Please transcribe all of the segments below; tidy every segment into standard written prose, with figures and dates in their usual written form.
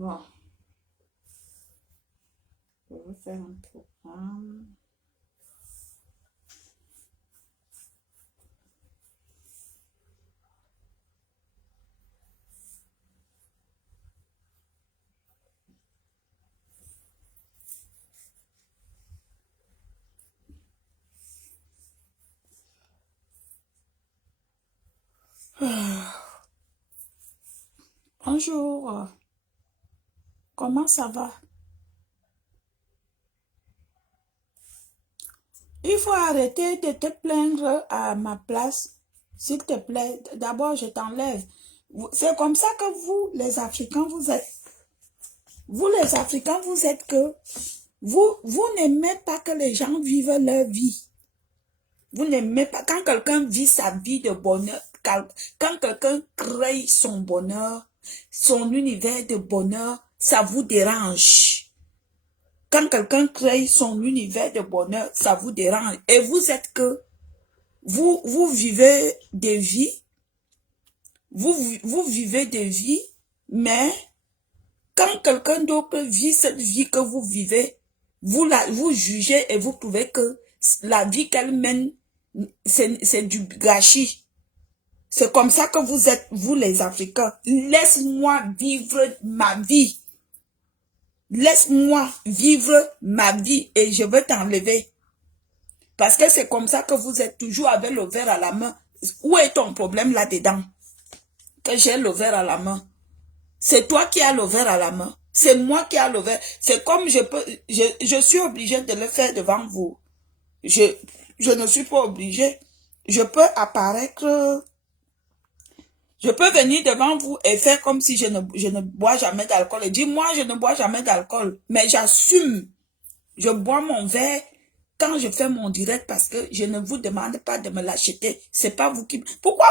Bon, je vais faire un programme. Bonjour, comment ça va? Il faut arrêter de te plaindre à ma place, s'il te plaît. D'abord, je t'enlève. C'est comme ça que vous, les Africains, vous êtes. Vous, les Africains, vous êtes que vous n'aimez pas que les gens vivent leur vie. Vous n'aimez pas quand quelqu'un vit sa vie de bonheur, quand quelqu'un crée son bonheur, son univers de bonheur, ça vous dérange. Quand quelqu'un crée son univers de bonheur, ça vous dérange. Et vous êtes que vous vivez des vies, vous vivez des vies, mais quand quelqu'un d'autre vit cette vie que vous vivez, vous jugez et vous trouvez que la vie qu'elle mène, c'est du gâchis. C'est comme ça que vous êtes, vous les Africains. Laisse-moi vivre ma vie. Laisse-moi vivre ma vie et je veux t'enlever. Parce que c'est comme ça que vous êtes toujours avec le verre à la main. Où est ton problème là-dedans? Que j'ai le verre à la main. C'est toi qui as le verre à la main. C'est moi qui ai le verre. C'est comme je suis obligée de le faire devant vous. Je ne suis pas obligée. Je peux apparaître. Je peux venir devant vous et faire comme si je ne bois jamais d'alcool. Et dire, moi, je ne bois jamais d'alcool. Mais j'assume. Je bois mon verre quand je fais mon direct parce que je ne vous demande pas de me l'acheter. C'est pas vous qui... Pourquoi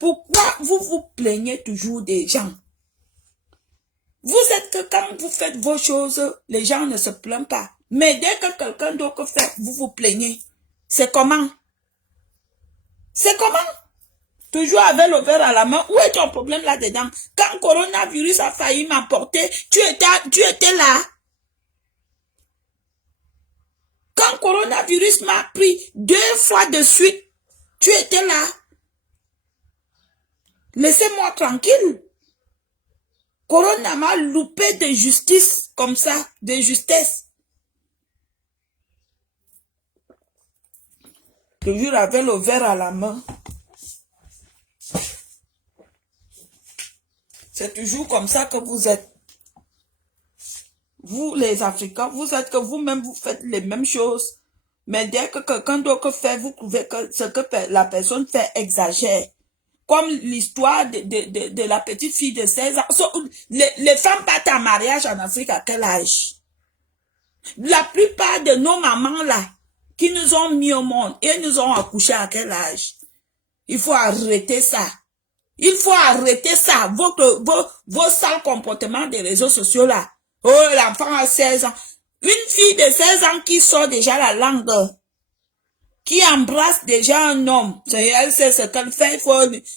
vous vous plaignez toujours des gens? Vous êtes que quand vous faites vos choses, les gens ne se plaignent pas. Mais dès que quelqu'un d'autre fait, vous vous plaignez. C'est comment? C'est comment? Toujours avec le verre à la main. Où est ton problème là-dedans? Quand coronavirus a failli m'emporter, tu étais là. Quand coronavirus m'a pris 2 fois de suite, tu étais là. Laissez-moi tranquille. Corona m'a loupé de justice, comme ça, de justesse. Toujours avec le verre à la main. C'est toujours comme ça que vous êtes. Vous, les Africains, vous êtes que vous-même, vous faites les mêmes choses. Mais dès que quelqu'un d'autre fait, vous trouvez que ce que la personne fait exagère. Comme l'histoire de la petite fille de 16 ans. Les femmes partent en mariage en Afrique à quel âge? La plupart de nos mamans là, qui nous ont mis au monde et nous ont accouché à quel âge? Il faut arrêter ça. Il faut arrêter ça. Vos sales comportements des réseaux sociaux là. Oh, l'enfant a 16 ans. Une fille de 16 ans qui sort déjà la langue, qui embrasse déjà un homme. Elle sait ce qu'elle fait.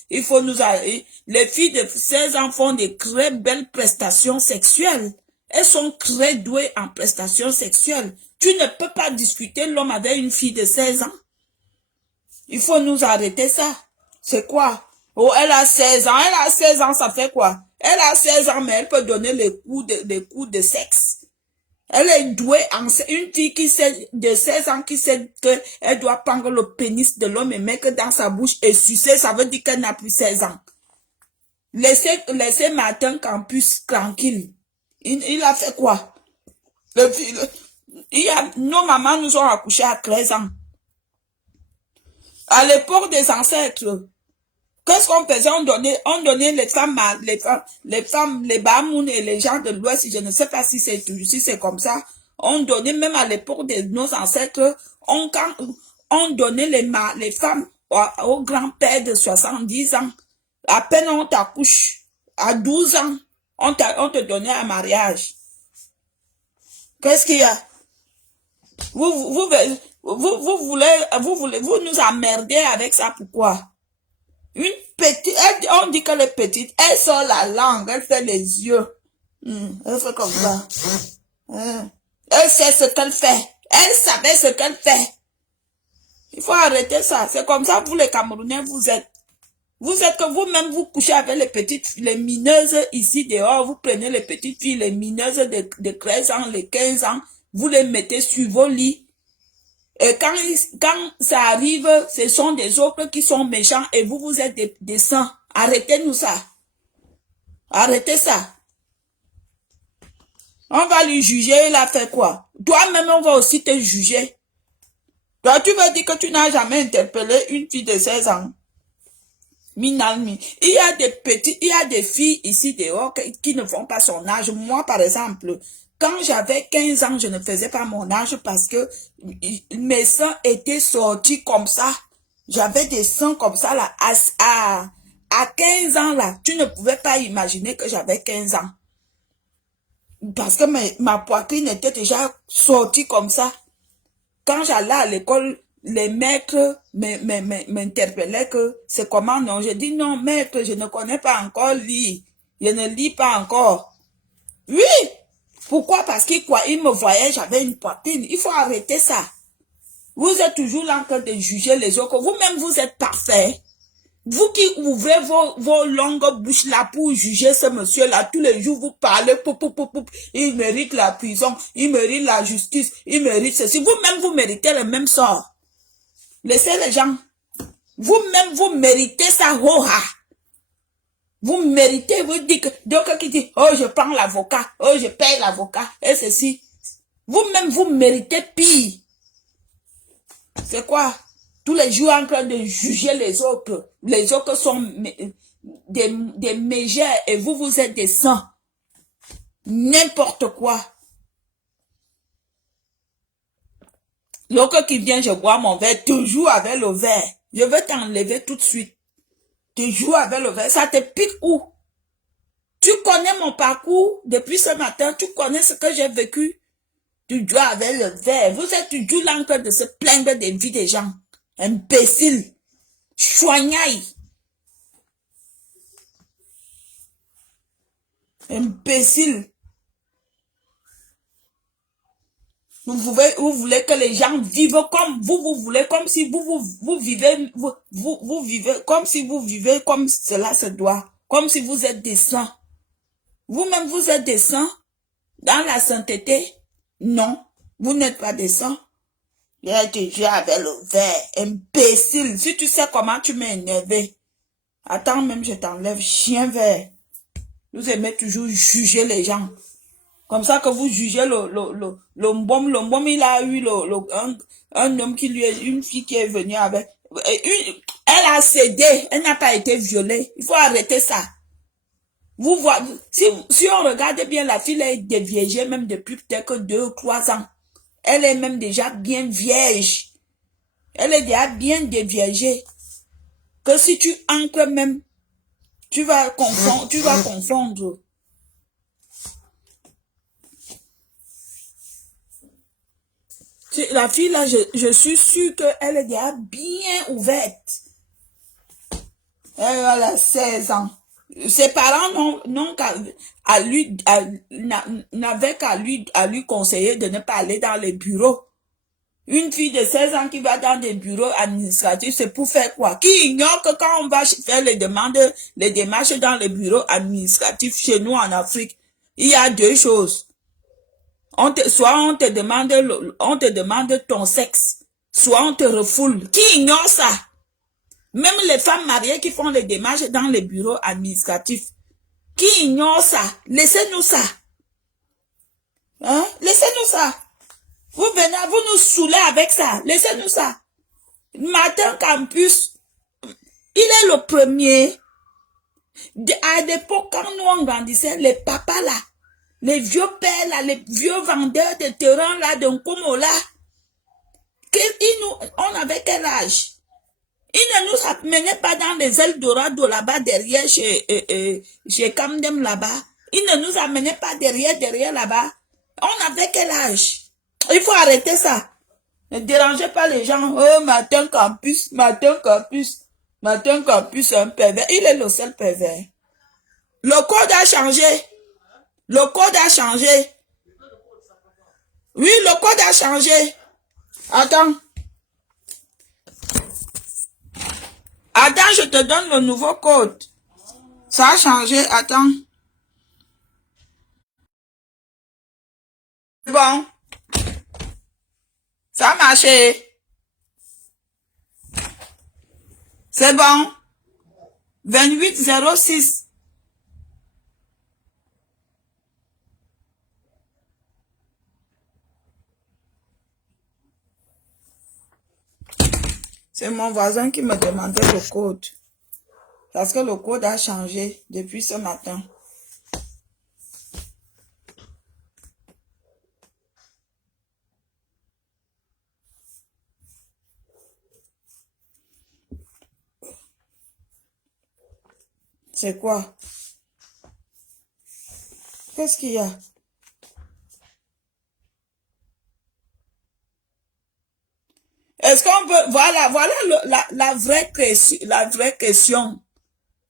Il faut nous arrêter. Les filles de 16 ans font des très belles prestations sexuelles. Elles sont très douées en prestations sexuelles. Tu ne peux pas discuter l'homme avec une fille de 16 ans. Il faut nous arrêter ça. C'est quoi? Oh, elle a 16 ans. Elle a 16 ans, ça fait quoi? Elle a 16 ans, mais elle peut donner les coups de sexe. Elle est douée en une fille qui sait, de 16 ans, qui sait qu'elle doit prendre le pénis de l'homme et mettre dans sa bouche et sucer, ça veut dire qu'elle n'a plus 16 ans. Laissez Martin Campus tranquille. Il a fait quoi? Nos mamans nous ont accouchés à 13 ans. À l'époque des ancêtres, qu'est-ce qu'on faisait? On donnait les femmes, les Bahamoun et les gens de l'Ouest, je ne sais pas si c'est comme ça. On donnait, même à l'époque de nos ancêtres, on donnait les femmes au grand-père de 70 ans. À peine on t'accouche, à 12 ans, on te donnait un mariage. Qu'est-ce qu'il y a? Vous nous emmerdez avec ça, pourquoi? Une petite, on dit que les petites, elle sort la langue, elle fait les yeux. Elle fait comme ça. Elle sait ce qu'elle fait. Elle savait ce qu'elle fait. Il faut arrêter ça. C'est comme ça, vous les Camerounais, vous êtes. Vous êtes que vous-même, vous couchez avec les petites filles, les mineuses ici dehors. Vous prenez les petites filles, les mineuses de 13 ans, les 15 ans. Vous les mettez sur vos lits. Et quand ça arrive, ce sont des autres qui sont méchants et vous, vous êtes des saints. Arrêtez-nous ça. Arrêtez ça. On va lui juger, il a fait quoi? Toi-même, on va aussi te juger. Toi, tu veux dire que tu n'as jamais interpellé une fille de 16 ans? Minalmi. Il y a des petits, il y a des filles ici dehors qui ne font pas son âge. Moi, par exemple, quand j'avais 15 ans, je ne faisais pas mon âge parce que mes seins étaient sortis comme ça. J'avais des seins comme ça là. À 15 ans là, tu ne pouvais pas imaginer que j'avais 15 ans. Parce que ma poitrine était déjà sortie comme ça. Quand j'allais à l'école, les maîtres m'interpellaient que c'est comment non. Je dis non, maître, je ne connais pas encore lire. Je ne lis pas encore. Oui. Pourquoi? Parce qu'ils me voyaient, j'avais une poitrine. Il faut arrêter ça. Vous êtes toujours là en train de juger les autres. Vous-même, vous êtes parfait. Vous qui ouvrez vos longues bouches là pour juger ce monsieur-là, tous les jours vous parlez, il mérite la prison, il mérite la justice, il mérite ceci. Vous-même, vous méritez le même sort. Laissez les gens. Vous-même, vous méritez ça, hoha. Vous méritez, vous dites que, donc qui dit, oh, je prends l'avocat, oh, je paye l'avocat, et ceci. Vous-même, vous méritez pire. C'est quoi? Tous les jours en train de juger les autres. Les autres sont des mégères et vous êtes des saints. N'importe quoi. L'autre qui vient, je bois mon verre, toujours avec le verre. Je veux t'enlever tout de suite. Toujours avec le verre. Ça te pique où? Tu connais mon parcours depuis ce matin. Tu connais ce que j'ai vécu. Tu dois avec le verre. Vous êtes toujours là en train de se plaindre des vies des gens. Imbécile. Choignaille. Imbécile. Vous voulez que les gens vivent comme vous voulez, comme si vous vivez, vous vivez, comme si vous vivez comme cela se doit. Comme si vous êtes des saints. Vous-même, vous êtes des saints. Dans la sainteté. Non. Vous n'êtes pas des saints. J'ai toujours avec le verre. Imbécile. Si tu sais comment tu m'as énervé. Attends même, je t'enlève chien vert. Vous aimez toujours juger les gens. Comme ça que vous jugez le mbom, il a eu un homme qui lui est, une fille qui est venue avec. Elle a cédé, elle n'a pas été violée. Il faut arrêter ça. Vous voyez, si on regarde bien, la fille est déviégée même depuis peut-être 2 ou 3 ans. Elle est même déjà bien vierge. Elle est déjà bien déviégée. Que si tu ancres même, tu vas confondre. La fille là, je suis sûre qu'elle est déjà bien ouverte. Elle a 16 ans. Ses parents n'avaient qu'à lui conseiller de ne pas aller dans les bureaux. Une fille de 16 ans qui va dans des bureaux administratifs, c'est pour faire quoi? Qui ignore que quand on va faire les démarches dans les bureaux administratifs chez nous en Afrique, il y a 2 choses. Soit on te demande ton sexe, soit on te refoule. Qui ignore ça? Même les femmes mariées qui font les démarches dans les bureaux administratifs. Qui ignore ça? Laissez-nous ça. Hein? Laissez-nous ça. Vous venez, vous nous saoulez avec ça. Laissez-nous ça. Martin Campus, il est le premier. À l'époque, quand nous on grandissait, les papas là, les vieux pères là, les vieux vendeurs de terrain là, de Nkomo là, on avait quel âge? Ils ne nous amenaient pas dans les Eldorado là-bas, derrière chez Camden là-bas. Ils ne nous amenaient pas derrière là-bas. On avait quel âge? Il faut arrêter ça. Ne dérangez pas les gens. Oh, Martin Campus, un pervers. Il est le seul pervers. Le code a changé. Le code a changé. Oui, le code a changé. Attends. Attends, je te donne le nouveau code. Ça a changé. Attends. C'est bon. Ça a marché. C'est bon. 2806. C'est mon voisin qui me demandait le code. Parce que le code a changé depuis ce matin. C'est quoi? Qu'est-ce qu'il y a? Est-ce qu'on peut... Voilà la vraie question. La vraie question.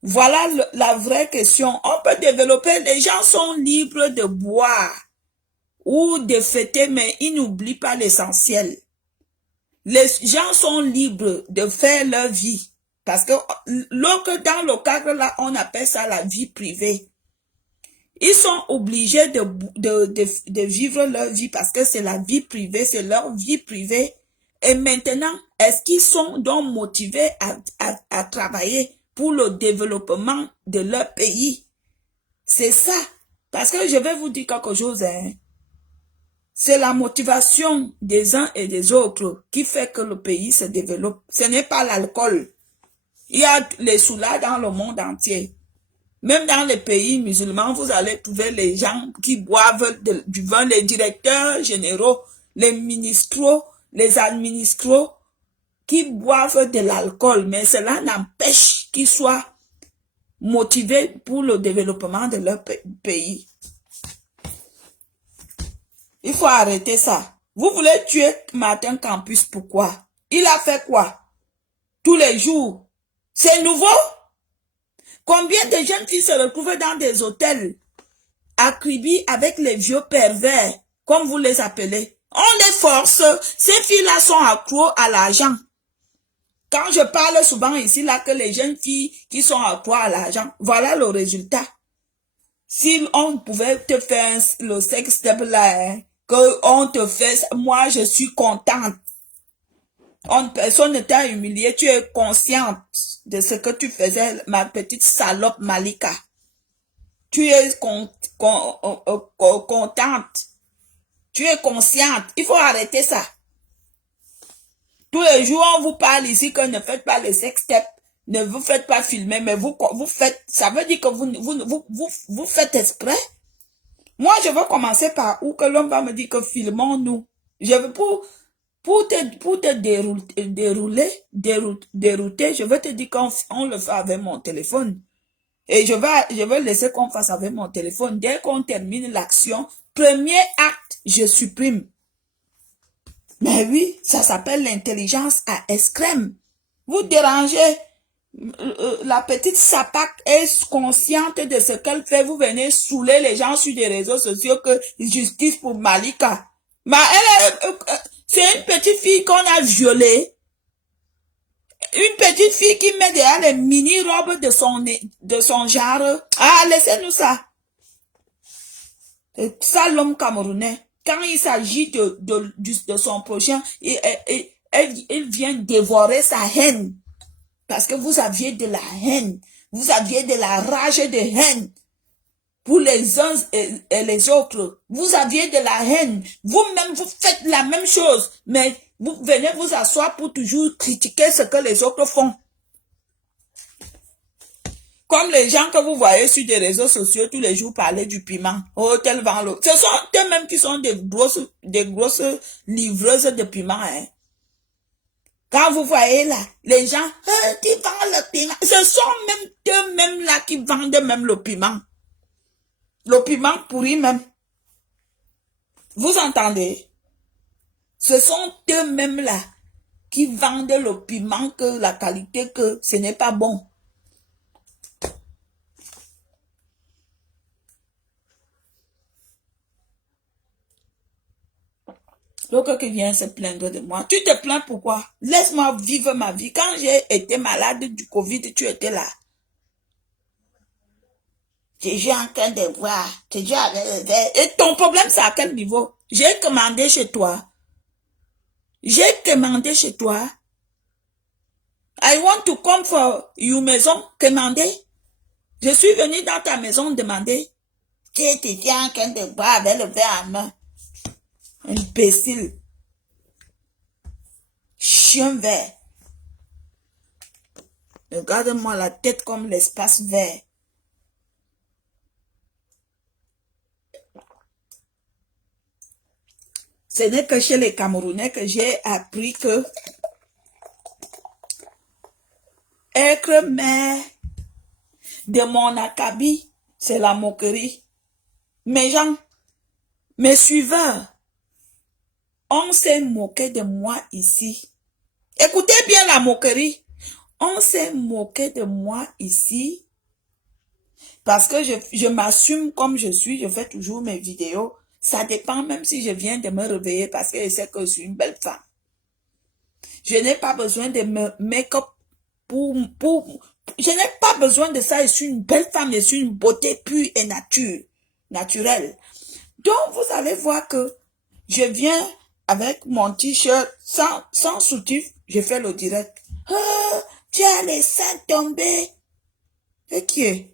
Voilà la vraie question. On peut développer... Les gens sont libres de boire ou de fêter, mais ils n'oublient pas l'essentiel. Les gens sont libres de faire leur vie. Parce que dans le cadre là, on appelle ça la vie privée. Ils sont obligés de vivre leur vie parce que c'est la vie privée, c'est leur vie privée. Et maintenant, est-ce qu'ils sont donc motivés à travailler pour le développement de leur pays? C'est ça. Parce que je vais vous dire quelque chose, hein. C'est la motivation des uns et des autres qui fait que le pays se développe. Ce n'est pas l'alcool. Il y a les soulards dans le monde entier. Même dans les pays musulmans, vous allez trouver les gens qui boivent du vin, les directeurs généraux, les ministres, les administraux, qui boivent de l'alcool. Mais cela n'empêche qu'ils soient motivés pour le développement de leur pays. Il faut arrêter ça. Vous voulez tuer Martin Campus, pourquoi? Il a fait quoi? Tous les jours. C'est nouveau? Combien de jeunes filles se retrouvent dans des hôtels acribis avec les vieux pervers, comme vous les appelez? On les force. Ces filles-là sont accros à l'argent. Quand je parle souvent ici, là, que les jeunes filles qui sont accros à l'argent, voilà le résultat. Si on pouvait te faire le sex step là, hein, que on te fait, moi je suis contente. Personne ne t'a humilié, tu es consciente de ce que tu faisais, ma petite salope Malika. Tu es contente. Tu es consciente. Il faut arrêter ça. Tous les jours, on vous parle ici que ne faites pas le sex step. Ne vous faites pas filmer, mais vous faites, ça veut dire que vous faites exprès. Moi, je vais commencer par où que l'homme va me dire que filmons-nous. Je veux pour te dérouter, je vais te dire qu'on le fait avec mon téléphone. Et je vais laisser qu'on fasse avec mon téléphone. Dès qu'on termine l'action, premier acte, je supprime. Mais oui, ça s'appelle l'intelligence à extrême. Vous dérangez. La petite Sapak est consciente de ce qu'elle fait. Vous venez saouler les gens sur des réseaux sociaux que justice pour Malika. Mais c'est une petite fille qu'on a violée. Une petite fille qui met derrière les mini-robes de son genre. Ah, laissez-nous ça. C'est ça l'homme camerounais. Quand il s'agit de son prochain, il vient dévorer sa haine. Parce que vous aviez de la haine. Vous aviez de la rage de haine. Pour les uns et les autres. Vous aviez de la haine. Vous-même, vous faites la même chose. Mais vous venez vous asseoir pour toujours critiquer ce que les autres font. Comme les gens que vous voyez sur des réseaux sociaux tous les jours parler du piment. Oh, tel vent l'eau. Ce sont eux-mêmes qui sont des grosses livreuses de piment, hein. Quand vous voyez là, les gens qui vendent le piment, ce sont même eux-mêmes là qui vendent même le piment. Le piment pourri même. Vous entendez? Ce sont eux-mêmes là qui vendent le piment que la qualité que ce n'est pas bon. L'autre qui vient se plaindre de moi. Tu te plains pourquoi? Laisse-moi vivre ma vie. Quand j'ai été malade du Covid, tu étais là. J'ai en train de voir. Et ton problème, c'est à quel niveau? J'ai commandé chez toi. J'ai commandé chez toi. I want to come for your maison. Commander. Je suis venu dans ta maison demander. Tu étais en train de boire avec le verre à main. Imbécile. Chien vert. Regarde-moi la tête comme l'espace vert. Ce n'est que chez les Camerounais que j'ai appris que être mère de mon acabit, c'est la moquerie. Mes gens, mes suiveurs, on s'est moqué de moi ici. Écoutez bien la moquerie. On s'est moqué de moi ici parce que je m'assume comme je suis. Je fais toujours mes vidéos. Ça dépend même si je viens de me réveiller parce que je sais que je suis une belle femme. Je n'ai pas besoin de me make-up je n'ai pas besoin de ça. Je suis une belle femme. Je suis une beauté pure et naturelle. Donc, vous allez voir que je viens avec mon t-shirt sans soutif. Je fais le direct. Oh, tu as les seins tombés. Et qui est?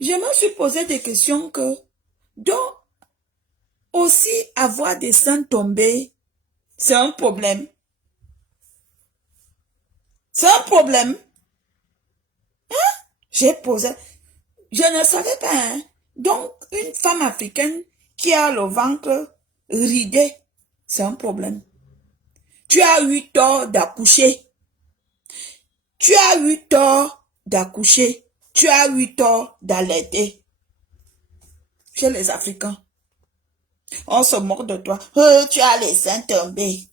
Je me suis posé des questions que, donc, aussi avoir des seins tombés, c'est un problème. C'est un problème. Hein? J'ai posé. Je ne savais pas. Hein? Donc, une femme africaine qui a le ventre ridé, c'est un problème. Tu as eu tort d'accoucher. Tu as eu tort d'accoucher. Tu as eu tort d'allaiter. Chez les Africains. On se moque de toi. Oh, tu as les seins tombés.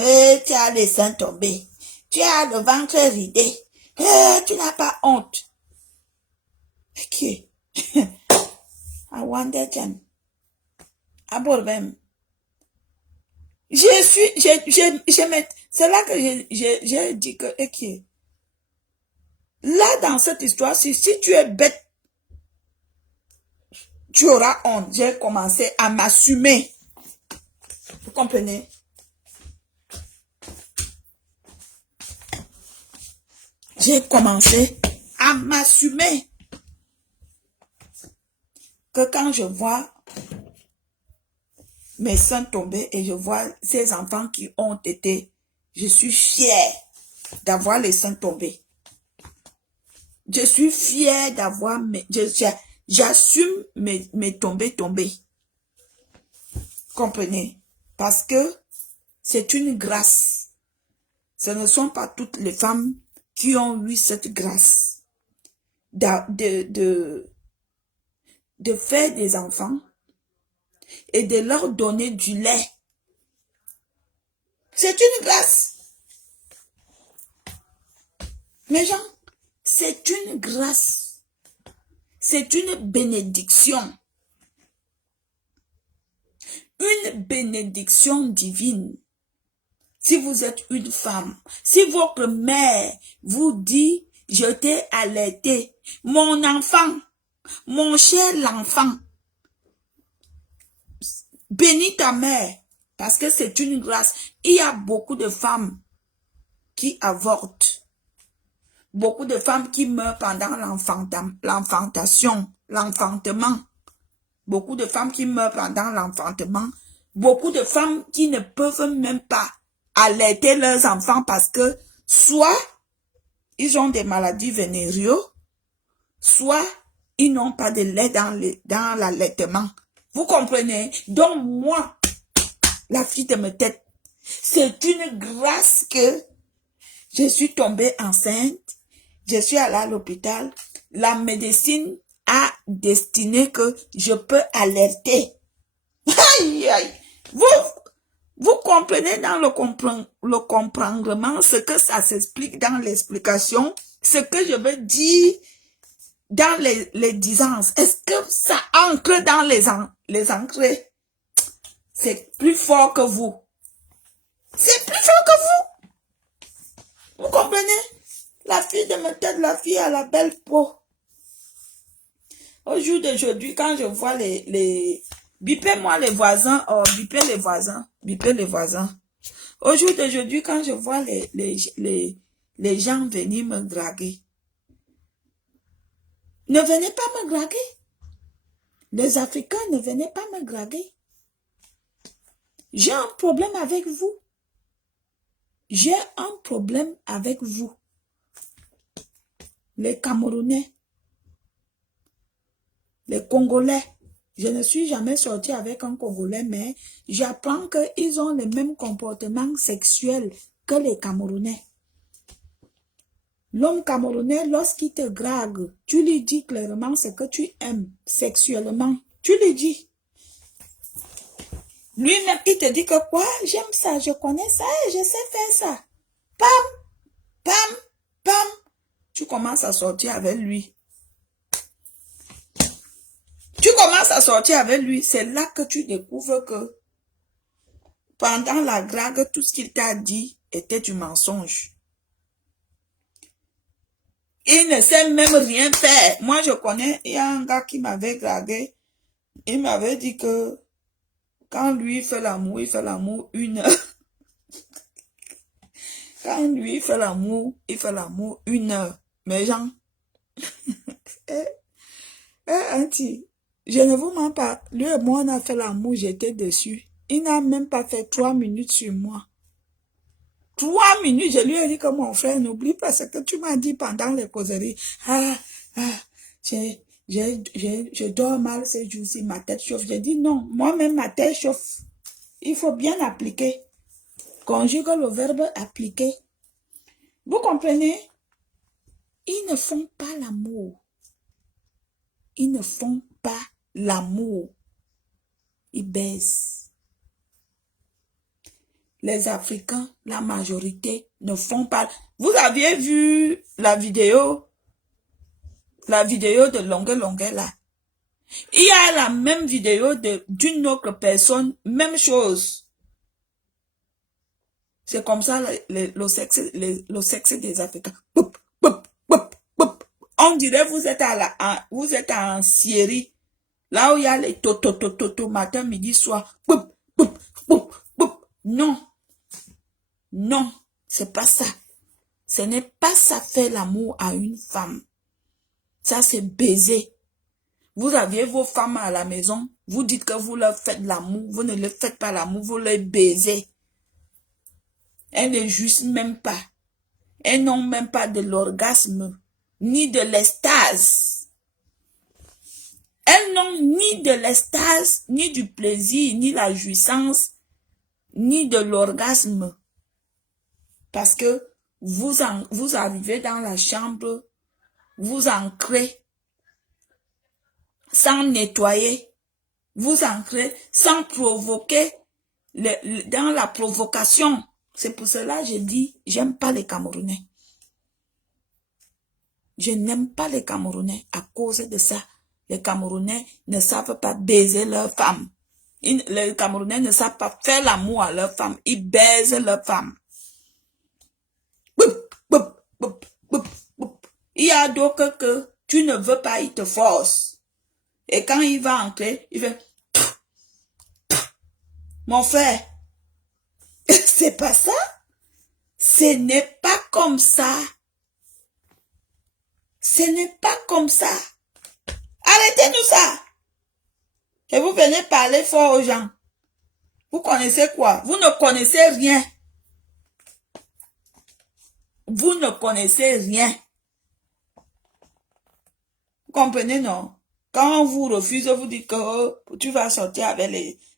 Oh, tu as les seins tombés. Tu as le ventre ridé. Oh, tu n'as pas honte. Qui? I wonder them. Aborbem. C'est là que j'ai dit que, ok. Là, dans cette histoire, si tu es bête, tu auras honte. J'ai commencé à m'assumer. Vous comprenez? J'ai commencé à m'assumer. Que quand je vois mes seins tomber et je vois ces enfants qui ont été, je suis fière d'avoir les seins tombés. Je suis fière d'avoir j'assume mes tombées. Comprenez? Parce que c'est une grâce. Ce ne sont pas toutes les femmes qui ont eu cette grâce de faire des enfants et de leur donner du lait. C'est une grâce. Mes gens, c'est une grâce. C'est une bénédiction. Une bénédiction divine. Si vous êtes une femme, si votre mère vous dit, je t'ai allaité, mon enfant, mon cher l'enfant, bénis ta mère, parce que c'est une grâce. Il y a beaucoup de femmes qui avortent. Beaucoup de femmes qui meurent pendant l'enfantation, l'enfantement. Beaucoup de femmes qui meurent pendant l'enfantement. Beaucoup de femmes qui ne peuvent même pas allaiter leurs enfants parce que soit ils ont des maladies vénéreaux, soit ils n'ont pas de lait dans l'allaitement. Vous comprenez? Donc moi, la fille de mes têtes, c'est une grâce que je suis tombée enceinte. Je suis allée à l'hôpital. La médecine a destiné que je peux allaiter. Aïe, aïe. Vous comprenez dans le comprendrement ce que ça s'explique dans l'explication, ce que je veux dire dans les disances. Est-ce que ça ancre dans les ancrés? c'est plus fort que vous. C'est plus fort que vous. Vous comprenez? La fille de ma tête, la fille à la belle peau. Au jour d'aujourd'hui, quand je vois bipez-moi les voisins, oh, bipez les voisins, bipez les voisins. Au jour d'aujourd'hui, quand je vois les gens venir me draguer, ne venez pas me draguer. Les Africains, ne venez pas me draguer. J'ai un problème avec vous. J'ai un problème avec vous. Les Camerounais, les Congolais. Je ne suis jamais sortie avec un Congolais, mais j'apprends qu'ils ont les mêmes comportements sexuels que les Camerounais. L'homme camerounais, lorsqu'il te drague, tu lui dis clairement ce que tu aimes sexuellement. Tu lui dis. Lui-même, il te dit que quoi? J'aime ça, je connais ça et je sais faire ça. Pam, pam, pam. Tu commences à sortir avec lui. Tu commences à sortir avec lui. C'est là que tu découvres que pendant la drague, tout ce qu'il t'a dit était du mensonge. Il ne sait même rien faire. Moi, je connais, il y a un gars qui m'avait dragué. Il m'avait dit que quand lui fait l'amour, il fait l'amour 1 heure. Quand lui il fait l'amour, il fait l'amour 1 heure. Mais Jean, auntie, je ne vous mens pas. Lui et moi, on a fait l'amour, j'étais dessus. Il n'a même pas fait 3 minutes sur moi. 3 minutes, je lui ai dit que mon frère, n'oublie pas ce que tu m'as dit pendant les causeries. Je dors mal ces jours-ci, ma tête chauffe. J'ai dit non, moi-même ma tête chauffe. Il faut bien appliquer. Conjugue le verbe appliquer. Vous comprenez? Ils ne font pas l'amour. Ils ne font pas l'amour. Ils baissent. Les Africains, la majorité, ne font pas. Vous aviez vu la vidéo de Longue là. Il y a la même vidéo d'une autre personne, même chose. C'est comme ça le sexe des Africains. Poup, poup, poup, poup. On dirait vous êtes vous êtes en Syrie. Là où il y a les toto matin, midi, soir. Poup, poup, poup, poup. Non. Non, c'est pas ça. Ce n'est pas ça faire l'amour à une femme. Ça, c'est baiser. Vous aviez vos femmes à la maison. Vous dites que vous leur faites l'amour. Vous ne leur faites pas l'amour, vous les baisez. Elles ne jouissent même pas. Elles n'ont même pas de l'orgasme, ni de l'extase. Elles n'ont ni de l'extase, ni du plaisir, ni la jouissance, ni de l'orgasme. Parce que vous arrivez dans la chambre, vous ancrez sans nettoyer, vous ancrez sans provoquer, dans la provocation. C'est pour cela que je dis, j'aime pas les Camerounais. Je n'aime pas les Camerounais à cause de ça. Les Camerounais ne savent pas baiser leurs femmes. Les Camerounais ne savent pas faire l'amour à leurs femmes. Ils baisent leurs femmes. Il y a d'autres que tu ne veux pas, ils te forcent. Et quand il va entrer, il fait... Mon frère, c'est pas ça. Ce n'est pas comme ça. Ce n'est pas comme ça. Arrêtez tout ça. Et vous venez parler fort aux gens. Vous connaissez quoi? Vous ne connaissez rien. Vous ne connaissez rien. Vous comprenez, non? Quand on vous refuse, vous dites que oh, tu vas sortir avec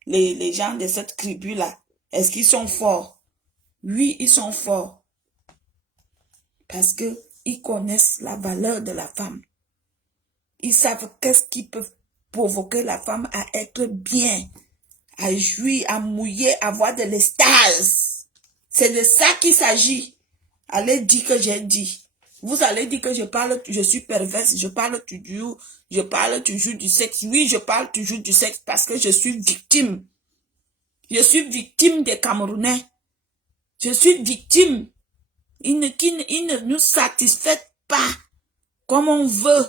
les gens de cette tribu-là. Est-ce qu'ils sont forts? Oui, ils sont forts. Parce qu'ils connaissent la valeur de la femme. Ils savent qu'est-ce qui peut provoquer la femme à être bien, à jouir, à mouiller, à avoir de l'extase. C'est de ça qu'il s'agit. Allez dire que j'ai dit. Vous allez dire que je suis perverse, je parle toujours du sexe. Oui, je parle toujours du sexe parce que je suis victime. Je suis victime des Camerounais. Je suis victime. Ils ne nous satisfait pas comme on veut.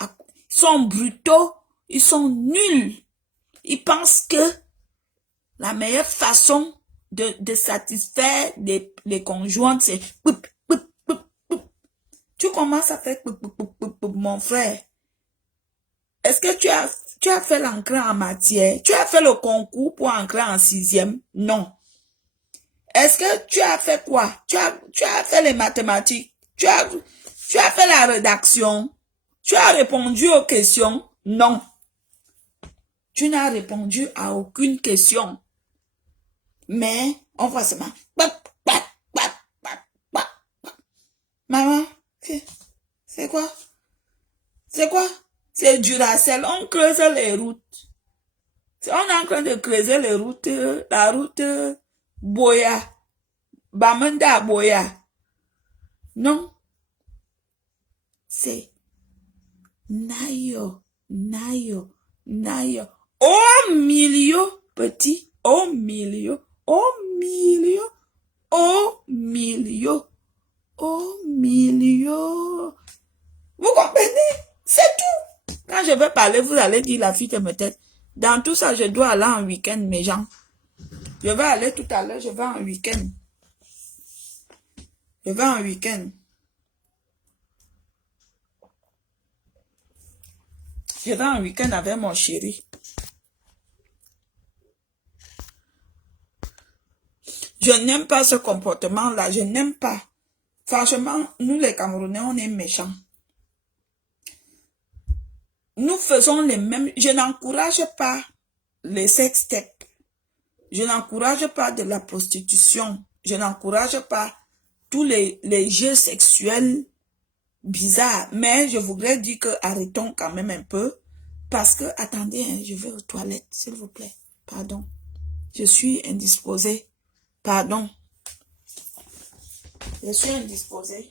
Ils sont brutaux. Ils sont nuls. Ils pensent que la meilleure façon de satisfaire les conjointes, c'est tu commences à faire mon frère. Est-ce que tu as fait l'entrée en matière? Tu as fait le concours pour entrer en 6e? Non. Est-ce que tu as fait quoi? Tu as fait les mathématiques? Tu as fait la rédaction? Tu as répondu aux questions? Non. Tu n'as répondu à aucune question. Mais on voit seulement. Maman, c'est quoi? C'est quoi? C'est Duracell. On creuse les routes. On est en train de creuser les routes, la route Boya, Bamenda Boya. Non. C'est Nayo. Au milieu, petit. Au milieu. Vous comprenez? C'est tout. Quand je vais parler, vous allez dire la fille de ma tête. Dans tout ça, je dois aller en week-end, mes gens. Je vais aller tout à l'heure, je vais en week-end. Je vais en week-end. Je vais en week-end avec mon chéri. Je n'aime pas ce comportement-là. Je n'aime pas. Franchement, nous les Camerounais, on est méchants. Nous faisons les mêmes. Je n'encourage pas les sex-tapes. Je n'encourage pas de la prostitution. Je n'encourage pas tous les jeux sexuels bizarres. Mais je voudrais dire que arrêtons quand même un peu. Parce que, attendez, hein, je vais aux toilettes, s'il vous plaît. Pardon. Je suis indisposée. Pardon. Je suis indisposée.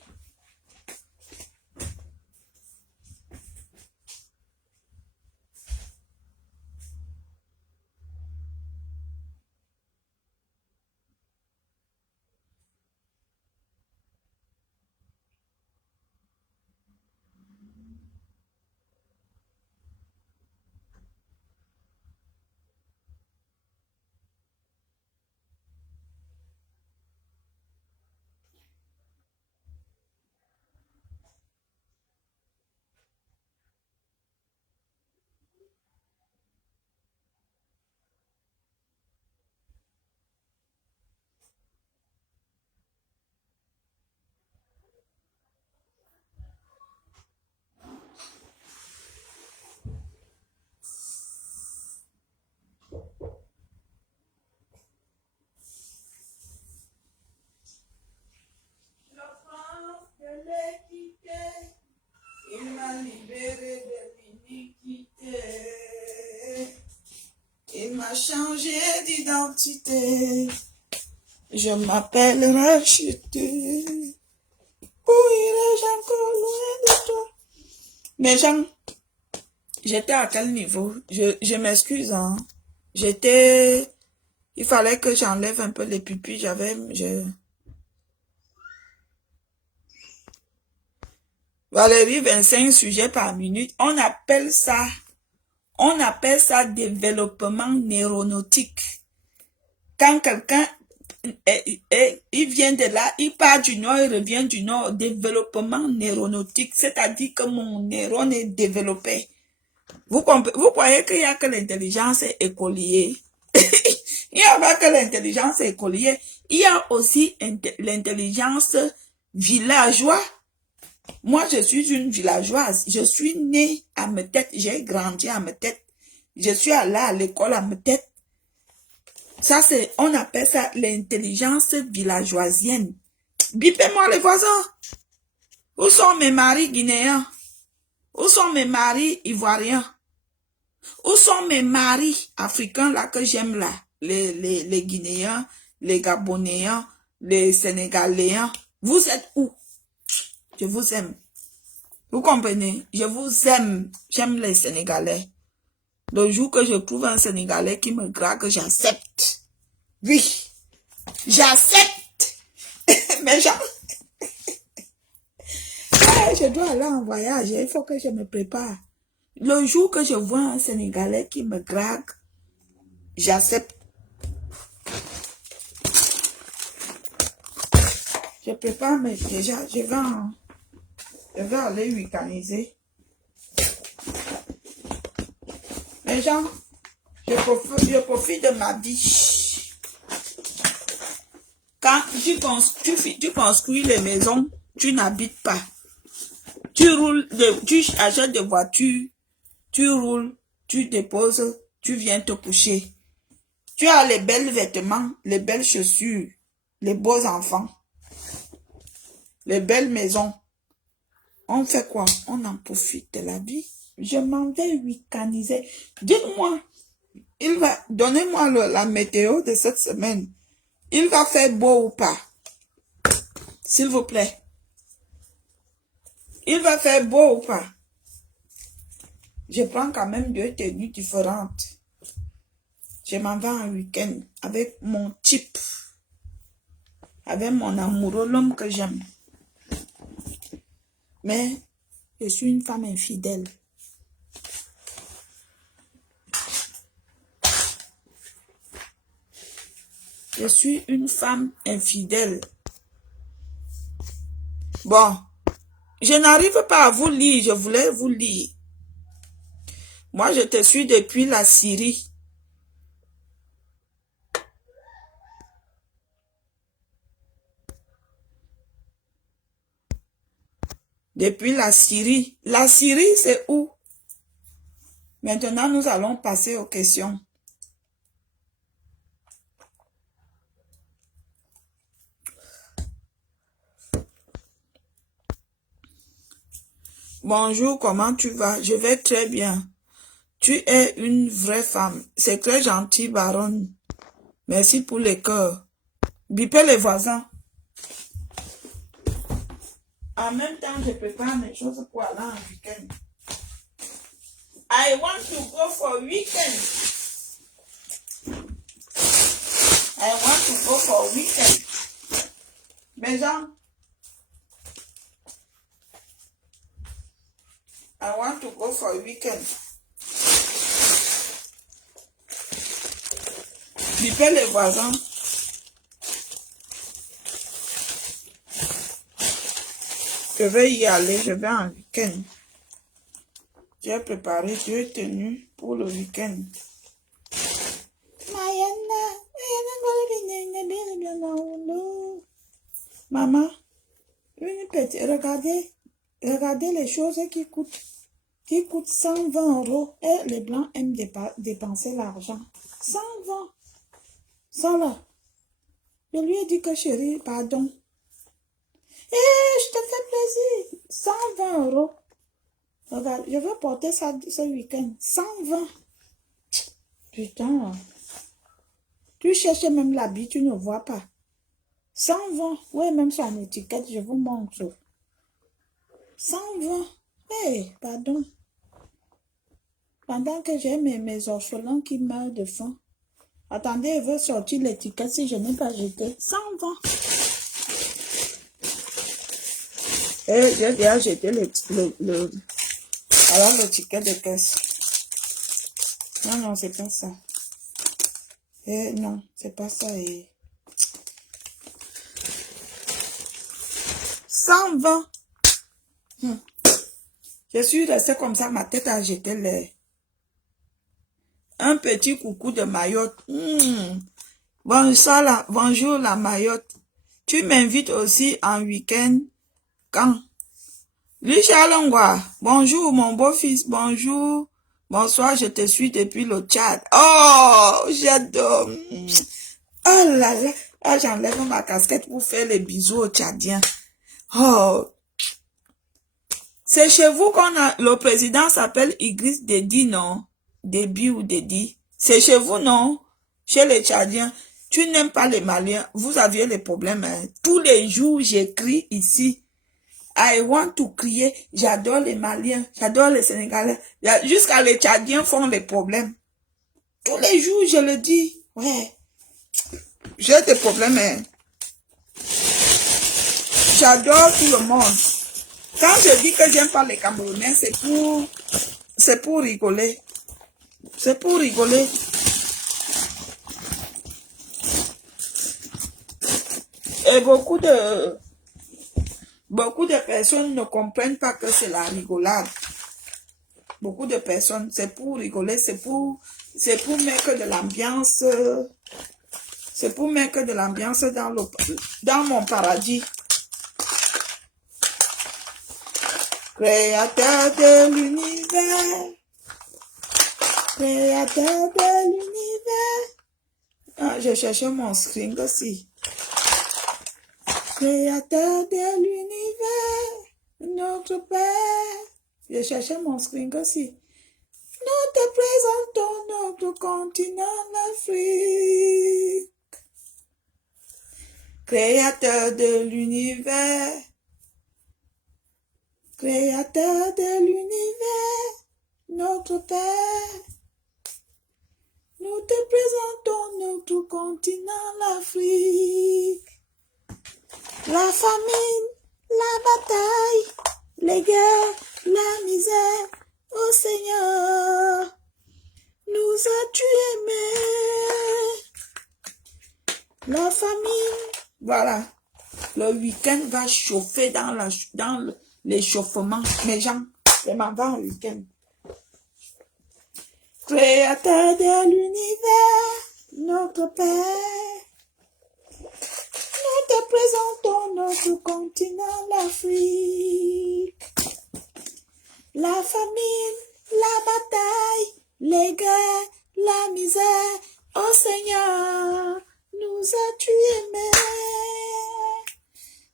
Il m'a libéré de l'iniquité. Il m'a changé d'identité. Je m'appelle racheté. Où irais-je encore loin de toi? Mais Jean, j'étais à quel niveau? Je m'excuse, hein. Il fallait que j'enlève un peu les pupilles. Valérie, 25 sujets par minute. On appelle ça développement neuronautique. Quand quelqu'un, il vient de là, il part du nord, il revient du nord, développement neuronautique, c'est-à-dire que mon neurone est développé. Vous croyez qu'il n'y a que l'intelligence écolier? Il n'y a pas que l'intelligence écolier. Il y a aussi l'intelligence villageoise. Moi, je suis une villageoise. Je suis née à Mettet. J'ai grandi à Mettet. Je suis allée à l'école à Mettet. Ça, on appelle ça l'intelligence villageoisienne. Bipez-moi les voisins. Où sont mes maris guinéens? Où sont mes maris ivoiriens? Où sont mes maris africains là que j'aime là? Les Guinéens, les Gabonais, les Sénégalais. Vous êtes où? Je vous aime. Vous comprenez? Je vous aime. J'aime les Sénégalais. Le jour que je trouve un Sénégalais qui me drague, j'accepte. Oui, j'accepte. Mais je dois aller en voyage. Il faut que je me prépare. Le jour que je vois un Sénégalais qui me drague, j'accepte. Je prépare, mais déjà, je vais aller week-endiser. Les gens, je profite de ma vie. Quand tu construis les maisons, tu n'habites pas. Tu achètes des voitures, tu roules, tu déposes, tu viens te coucher. Tu as les belles vêtements, les belles chaussures, les beaux enfants, les belles maisons. On fait quoi? On en profite de la vie. Je m'en vais week-endiser. Dites-moi, donnez-moi la météo de cette semaine. Il va faire beau ou pas? S'il vous plaît. Il va faire beau ou pas? Je prends quand même 2 tenues différentes. Je m'en vais en week-end avec mon type. Avec mon amoureux, l'homme que j'aime. Mais je suis une femme infidèle. Je suis une femme infidèle. Bon, je n'arrive pas à vous lire, je voulais vous lire. Moi, je te suis depuis la Syrie. Depuis la Syrie. La Syrie, c'est où? Maintenant, nous allons passer aux questions. Bonjour, comment tu vas? Je vais très bien. Tu es une vraie femme. C'est très gentil, baronne. Merci pour les cœurs. Bipez les voisins. En même temps, je prépare mes choses pour aller en week-end. I want to go for weekend. I want to go for weekend. Mes gens, I want to go for weekend. Bipez les voisins. Je vais y aller, je vais en week-end. J'ai préparé 2 tenues pour le week-end. Maman, une petite, regardez les choses qui coûtent 120 €. Et les blancs aiment dépenser l'argent. 120. Ça là. Je lui ai dit que chérie, pardon. Je te fais plaisir. 120 €. Regarde, je vais porter ça ce week-end. 120. Putain. Tu cherches même l'habit, tu ne vois pas. 120. Oui, même sur une étiquette, je vous montre. 120. Hey, pardon. Pendant que j'ai mes orphelins qui meurent de faim. Attendez, je veux sortir l'étiquette si je n'ai pas jeté. 120. Et j'ai déjà jeté alors le ticket de caisse. Non, c'est pas ça. Non, c'est pas ça. 120. Je suis restée comme ça, ma tête a jeté l'air. Un petit coucou de Mayotte. Bonjour la Mayotte. Tu m'invites aussi en week-end quand? Richard Longwa. Bonjour mon beau-fils. Bonjour. Bonsoir, je te suis depuis le Tchad. Oh, j'adore. Oh là là. Ah, j'enlève ma casquette pour faire les bisous aux Tchadiens. Oh. C'est chez vous qu'on a, le président s'appelle Idriss Déby, non? Déby ou Déby. C'est chez vous, non? Chez les Tchadiens. Tu n'aimes pas les Maliens. Vous aviez les problèmes, hein? Tous les jours, j'écris ici. I want to crier. J'adore les Maliens. J'adore les Sénégalais. Jusqu'à les Tchadiens font les problèmes. Tous les jours, je le dis. Ouais. J'ai des problèmes, hein. J'adore tout le monde. Quand je dis que j'aime pas les Camerounais, c'est pour rigoler. C'est pour rigoler. Et beaucoup de personnes ne comprennent pas que c'est la rigolade. Beaucoup de personnes, c'est pour rigoler, c'est pour mettre de l'ambiance. C'est pour mettre de l'ambiance dans mon paradis. Créateur de l'univers. Créateur de l'univers. Ah, j'ai cherché mon string aussi. Créateur de l'univers, notre Père. J'ai cherché mon string aussi. Nous te présentons notre continent, l'Afrique. Créateur de l'univers. Créateur de l'univers, notre Père. Nous te présentons notre continent, l'Afrique. La famine, la bataille, les guerres, la misère, ô Seigneur, nous as-tu aimés? La famine, voilà, le week-end va chauffer dans l'échauffement. Mes gens, c'est ma en week-end. Créateur de l'univers, notre Père. Nous te présentons notre continent, l'Afrique. La famine, la bataille, les guerres, la misère, ô Seigneur, nous as-tu aimés?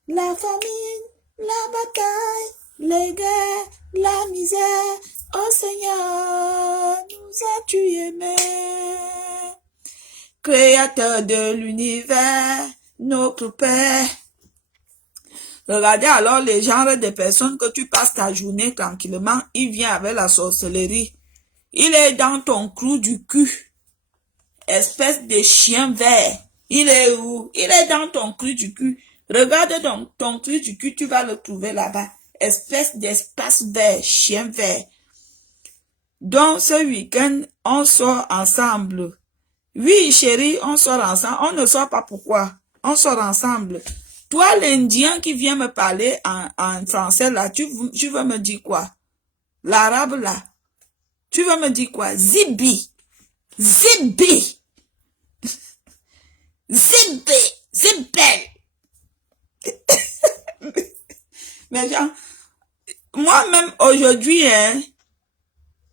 La famine, la bataille, les guerres, la misère, ô Seigneur, nous as-tu aimés? Créateur de l'univers, notre Père. Regardez alors les genres de personnes que tu passes ta journée tranquillement. Il vient avec la sorcellerie. Il est dans ton clou du cul. Espèce de chien vert. Il est où? Il est dans ton clou du cul. Regarde dans ton clou du cul, tu vas le trouver là-bas. Espèce d'espace vert, chien vert. Donc ce week-end, on sort ensemble. Oui, chérie, on sort ensemble. On ne sort pas pourquoi? On sort ensemble. Toi, l'Indien qui vient me parler en français, là, tu veux me dire quoi? L'arabe, là. Tu veux me dire quoi? Zibi. Zibi. Zibi. Zibel. Mais genre, moi-même, aujourd'hui, hein,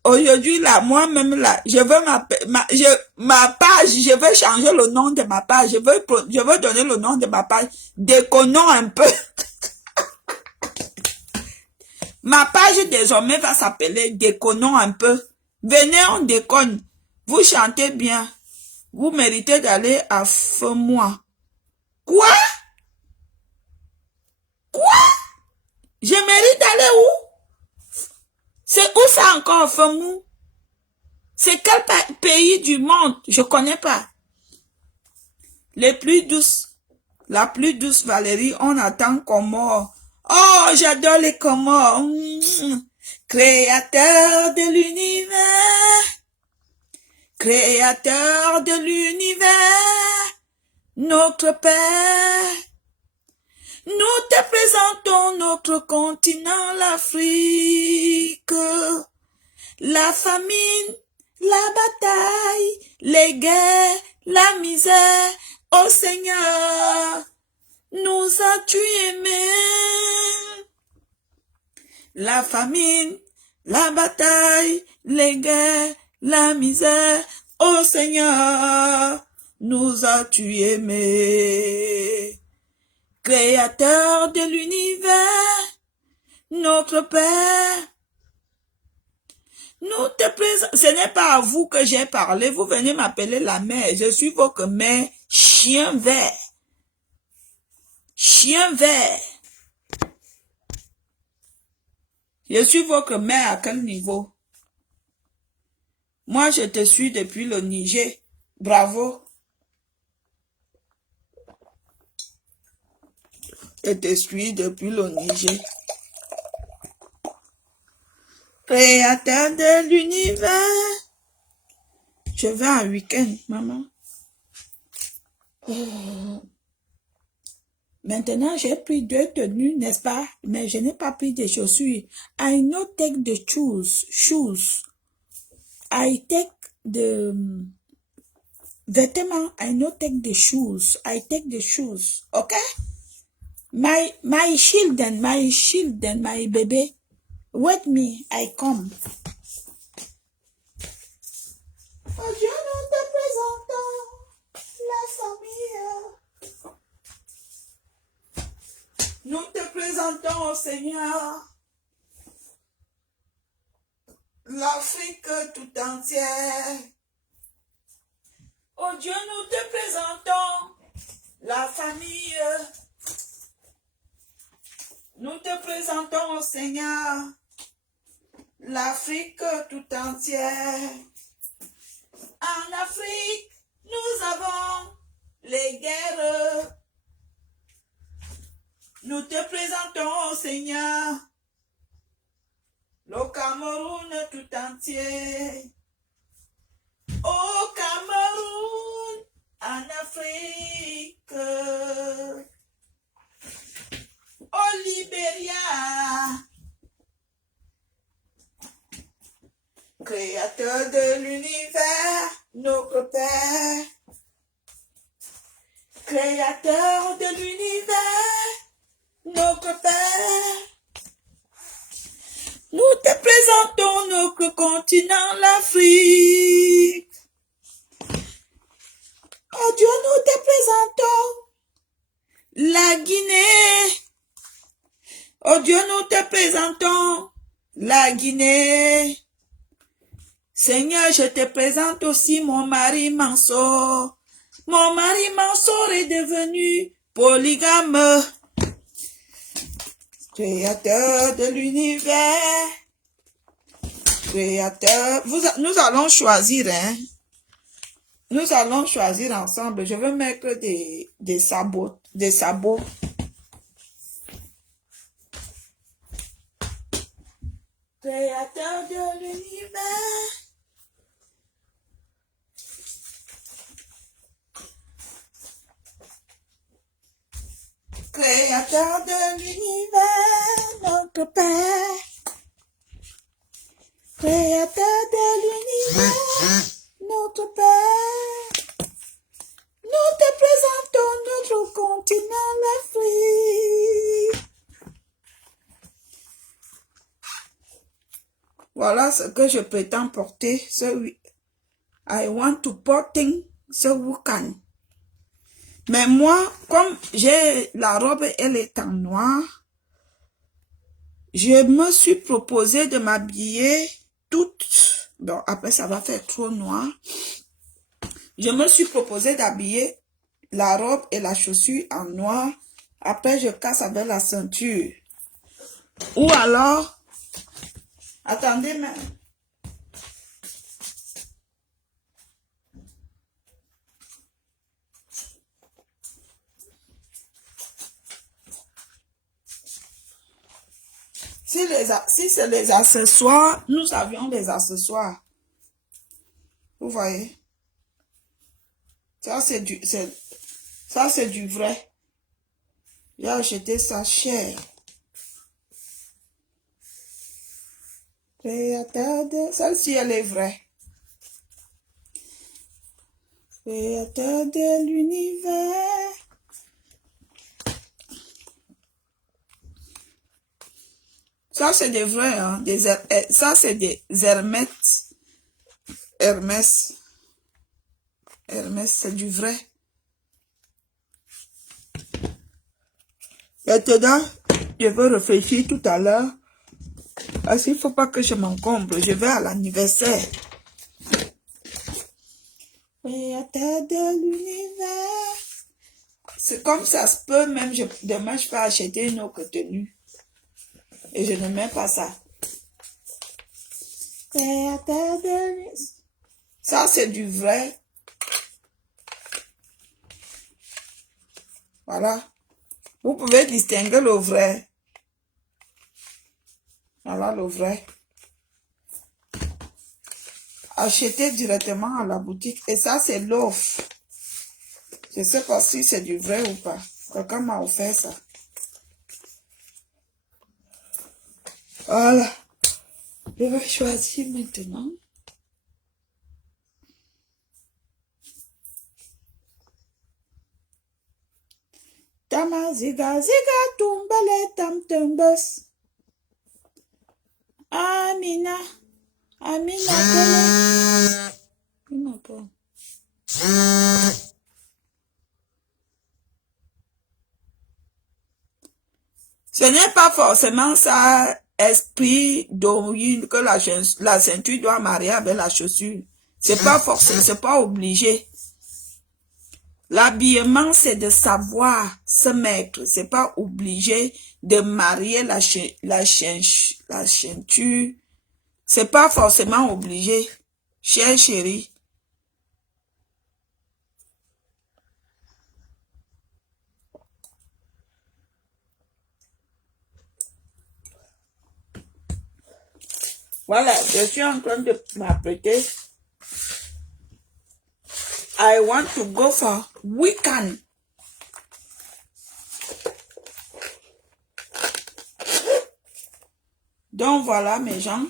aujourd'hui, là, moi-même, là, je veux ma page, je veux changer le nom de ma page. Je veux donner le nom de ma page. Déconnons un peu. Ma page, désormais, va s'appeler Déconnons un peu. Venez, on déconne. Vous chantez bien. Vous méritez d'aller à Feu-moi. Quoi? Quoi? Je mérite d'aller où? C'est où ça encore, Feu-moi? C'est quel pays du monde? Je connais pas. Les plus douces. La plus douce Valérie, on attend Comores. Oh, j'adore les Comores. Créateur de l'univers. Créateur de l'univers. Notre Père. Nous te présentons notre continent, l'Afrique. La famine, la bataille, les guerres, la misère, ô Seigneur, nous as-tu aimés? La famine, la bataille, les guerres, la misère, ô Seigneur, nous as-tu aimés? Créateur de l'univers, notre Père, nous te présentons. Ce n'est pas à vous que j'ai parlé. Vous venez m'appeler la mère. Je suis votre mère. Chien vert. Chien vert. Je suis votre mère à quel niveau? Moi, je te suis depuis le Niger. Bravo. et te suit depuis le Niger. Créateur de l'univers. Je vais en week-end, maman. Maintenant, j'ai pris 2 tenues, n'est-ce pas? Mais je n'ai pas pris des chaussures. I no take the shoes. I take the vêtements. I no take the shoes. I take the shoes. Okay? My children, my baby. Wait me, I come. Oh Dieu, nous te présentons la famille. Nous te présentons au Seigneur l'Afrique tout entière. Oh Dieu, nous te présentons la famille. Nous te présentons au Seigneur l'Afrique tout entière. En Afrique, nous avons les guerres. Nous te présentons au Seigneur le Cameroun tout entier. Au Cameroun, en Afrique, au Libéria, Créateur de l'univers, notre Père. Créateur de l'univers, notre Père. Nous te présentons notre continent, l'Afrique. Oh Dieu, nous te présentons la Guinée. Oh Dieu, nous te présentons la Guinée. Seigneur, je te présente aussi mon mari Mansour. Mon mari Mansour est devenu polygame. Créateur de l'univers. Créateur. Nous allons choisir, hein. Nous allons choisir ensemble. Je veux mettre des sabots. Des sabots. Créateur de l'univers. Créateur de l'univers, notre Père. Créateur de l'univers, notre Père. Nous te présentons notre continent, l'Afrique. Voilà ce que je prétends porter. I want to porting ce week-end. Mais moi, comme j'ai la robe, elle est en noir, je me suis proposé de m'habiller toute. Bon, après ça va faire trop noir. Je me suis proposé d'habiller la robe et la chaussure en noir. Après, je casse avec la ceinture. Ou alors, attendez, mais... Si c'est les accessoires, nous avions des accessoires. Vous voyez? Ça, c'est du vrai. J'ai acheté ça cher. Celle-ci, elle est vraie. Créateur de l'univers. Ça, c'est des vrais, hein. Ça, c'est des Hermès. Hermès, c'est du vrai. Maintenant, je vais réfléchir tout à l'heure. Parce qu'il ne faut pas que je m'encombre. Je vais à l'anniversaire. Créateur de l'univers. C'est comme ça se peut, même demain, je peux acheter une autre tenue. Et je ne mets pas ça. Créateur de l'univers. Ça, c'est du vrai. Voilà. Vous pouvez distinguer le vrai. Voilà le vrai. Achetez directement à la boutique. Et ça, c'est l'offre. Je ne sais pas si c'est du vrai ou pas. Quelqu'un m'a offert ça. Voilà. Je vais choisir maintenant. Tama ziga ziga tumbale tam tumbas. Amina. Amina comment? Ce n'est pas forcément ça, esprit d'origine, que la ceinture doit marier avec la chaussure. C'est pas forcément, c'est pas obligé. L'habillement, c'est de savoir se mettre. C'est pas obligé de marier la ceinture. C'est pas forcément obligé, chère chérie. Voilà, je suis en train de m'apprêter. I want to go for weekend. Donc voilà mes gens.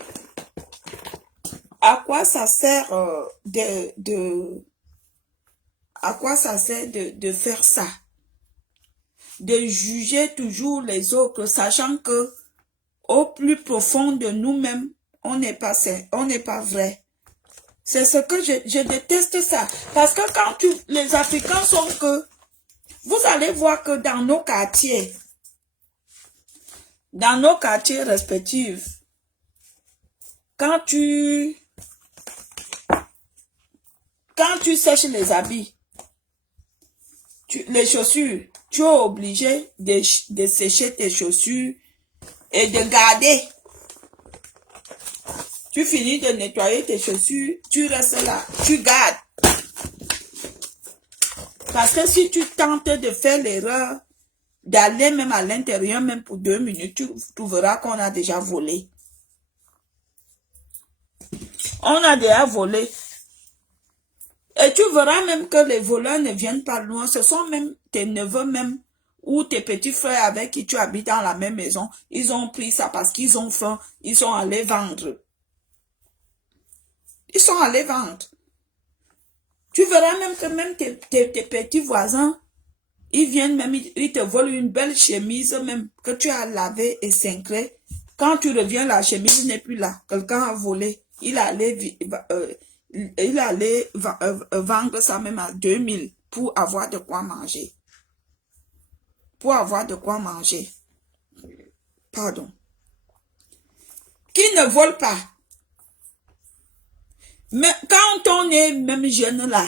À quoi ça sert à quoi ça sert de faire ça? De juger toujours les autres, sachant que au plus profond de nous-mêmes, on n'est pas vrai. C'est ce que je déteste ça. Parce que quand les Africains sont que, vous allez voir que dans nos quartiers respectifs, quand tu sèches les habits, les chaussures, tu es obligé de sécher tes chaussures et de garder. Tu finis de nettoyer tes chaussures, tu restes là, tu gardes. Parce que si tu tentes de faire l'erreur d'aller même à l'intérieur, même pour 2 minutes, tu trouveras qu'on a déjà volé. On a déjà volé. Et tu verras même que les voleurs ne viennent pas loin. Ce sont même tes neveux même ou tes petits frères avec qui tu habites dans la même maison. Ils ont pris ça parce qu'ils ont faim. Ils sont allés vendre. Ils sont allés vendre. Tu verras même que même tes petits voisins, ils viennent même, ils te volent une belle chemise même que tu as lavée et cincrée. Quand tu reviens, la chemise n'est plus là. Quelqu'un a volé. Il allait vendre ça même à 2000 pour avoir de quoi manger. Pour avoir de quoi manger. Pardon. Qui ne vole pas. Mais quand on est même jeune là,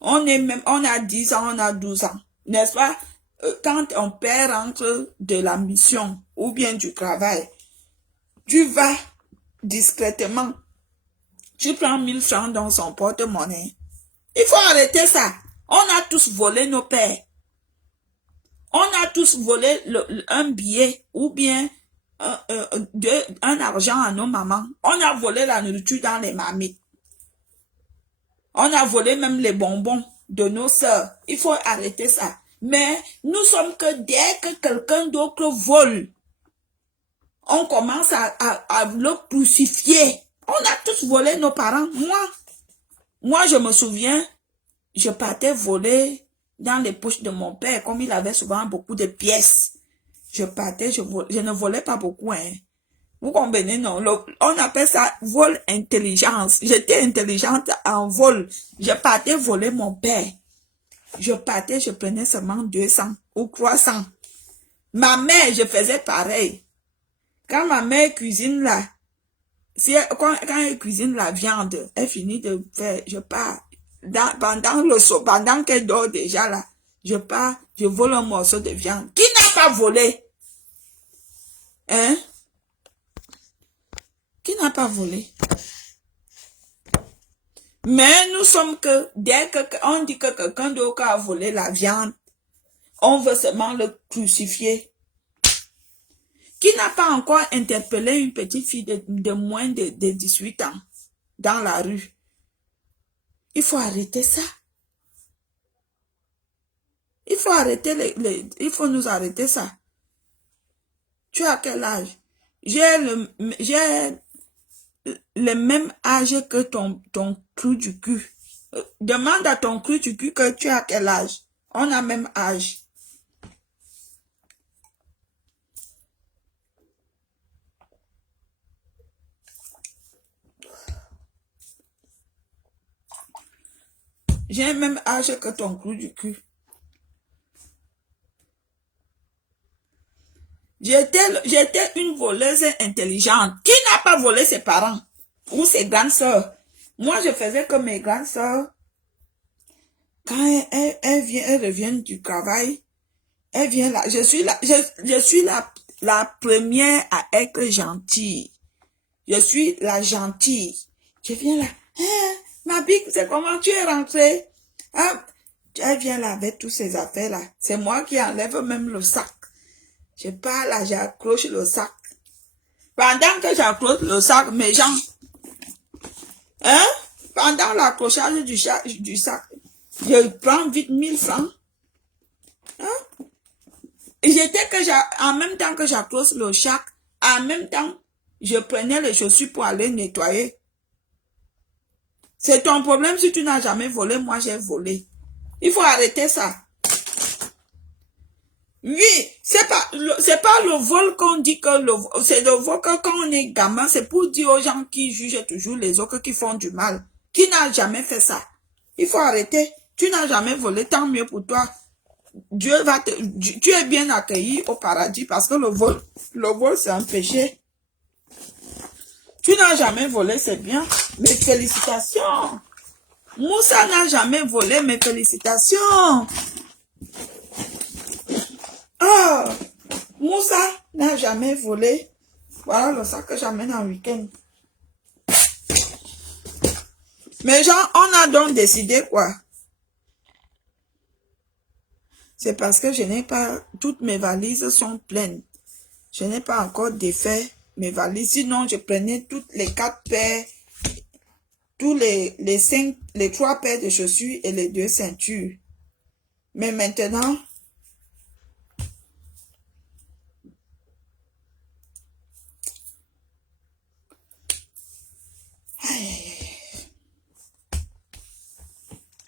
on a 10 ans, on a 12 ans, n'est-ce pas? Quand ton père rentre de la mission ou bien du travail, tu vas discrètement, tu prends 1000 francs dans son porte-monnaie. Il faut arrêter ça. On a tous volé nos pères. On a tous volé un billet ou bien un argent à nos mamans. On a volé la nourriture dans les marmites. On a volé même les bonbons de nos sœurs. Il faut arrêter ça. Mais nous sommes que dès que quelqu'un d'autre vole, on commence à le crucifier. On a tous volé nos parents. Moi, je me souviens, je partais voler dans les poches de mon père, comme il avait souvent beaucoup de pièces. Je partais, je ne volais pas beaucoup, hein. Vous comprenez, non? On appelle ça vol intelligence. J'étais intelligente en vol. Je partais voler mon père. Je partais, je prenais seulement 200 ou 300. Ma mère, je faisais pareil. Quand ma mère cuisine là, quand elle cuisine la viande, elle finit de faire, je pars. Pendant qu'elle dort déjà là, je pars, je vole un morceau de viande. Qui n'a pas volé? Hein? Qui n'a pas volé? Mais nous sommes que, dès qu'on dit que quelqu'un d'autre a volé la viande, On veut seulement le crucifier. Qui n'a pas encore interpellé une petite fille de moins de 18 ans dans la rue? Il faut arrêter ça. Il faut arrêter il faut nous arrêter ça. Tu as quel âge? J'ai le même âge que ton cru du cul. Demande à ton cru du cul que tu as quel âge. On a même âge. J'ai le même âge que ton cru du cul. J'étais une voleuse intelligente. Qui n'a pas volé ses parents ou ses grandes sœurs? Moi, je faisais comme mes grandes sœurs. Quand elles reviennent du travail, elles viennent là. Je suis la première à être gentille. Je suis la gentille. Je viens là. Hein, ma big, c'est comment tu es rentrée? Hein? Elle vient là avec toutes ces affaires-là. C'est moi qui enlève même le sac. Je pars là, j'accroche le sac. Pendant que j'accroche le sac, mes gens, hein, pendant l'accrochage du sac, je prends vite 1000 francs. Hein? En même temps que j'accroche le sac, en même temps, je prenais les chaussures pour aller nettoyer. C'est ton problème si tu n'as jamais volé, moi j'ai volé. Il faut arrêter ça. Oui, c'est pas le vol qu'on dit que c'est le vol que quand on est gamin, c'est pour dire aux gens qui jugent toujours les autres qui font du mal. Qui n'a jamais fait ça? Il faut arrêter. Tu n'as jamais volé, tant mieux pour toi. Tu es bien accueilli au paradis parce que le vol c'est un péché. Tu n'as jamais volé, c'est bien. Mes félicitations. Moussa n'a jamais volé, mes félicitations. Oh, Moussa n'a jamais volé. Voilà le sac que j'amène en week-end. Mais genre, on a donc décidé quoi? C'est parce que je n'ai pas... Toutes mes valises sont pleines. Je n'ai pas encore défait mes valises. Sinon, je prenais toutes les 4 paires, tous les 3 paires de chaussures et les 2 ceintures. Mais maintenant...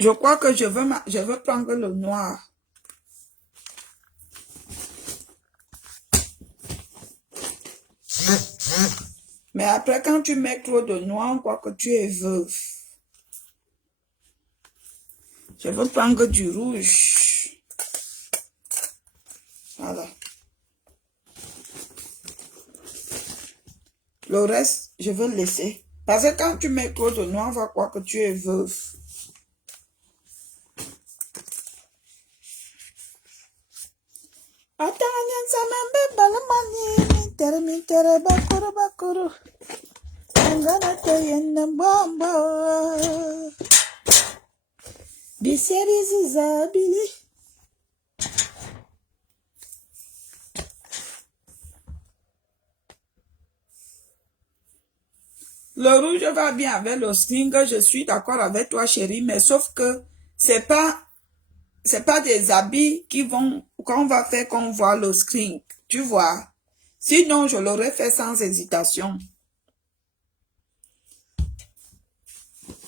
Je crois que je veux prendre le noir. Mais après, quand tu mets trop de noir, on croit que tu es veuve. Je veux prendre du rouge. Voilà. Le reste, je veux laisser. Parce que quand tu mets trop de noir, on va croire que tu es veuve. Le rouge va bien avec le string, je suis d'accord avec toi chérie, mais sauf que c'est pas des habits qu'on va faire qu'on voit le string, tu vois. Sinon, je l'aurais fait sans hésitation.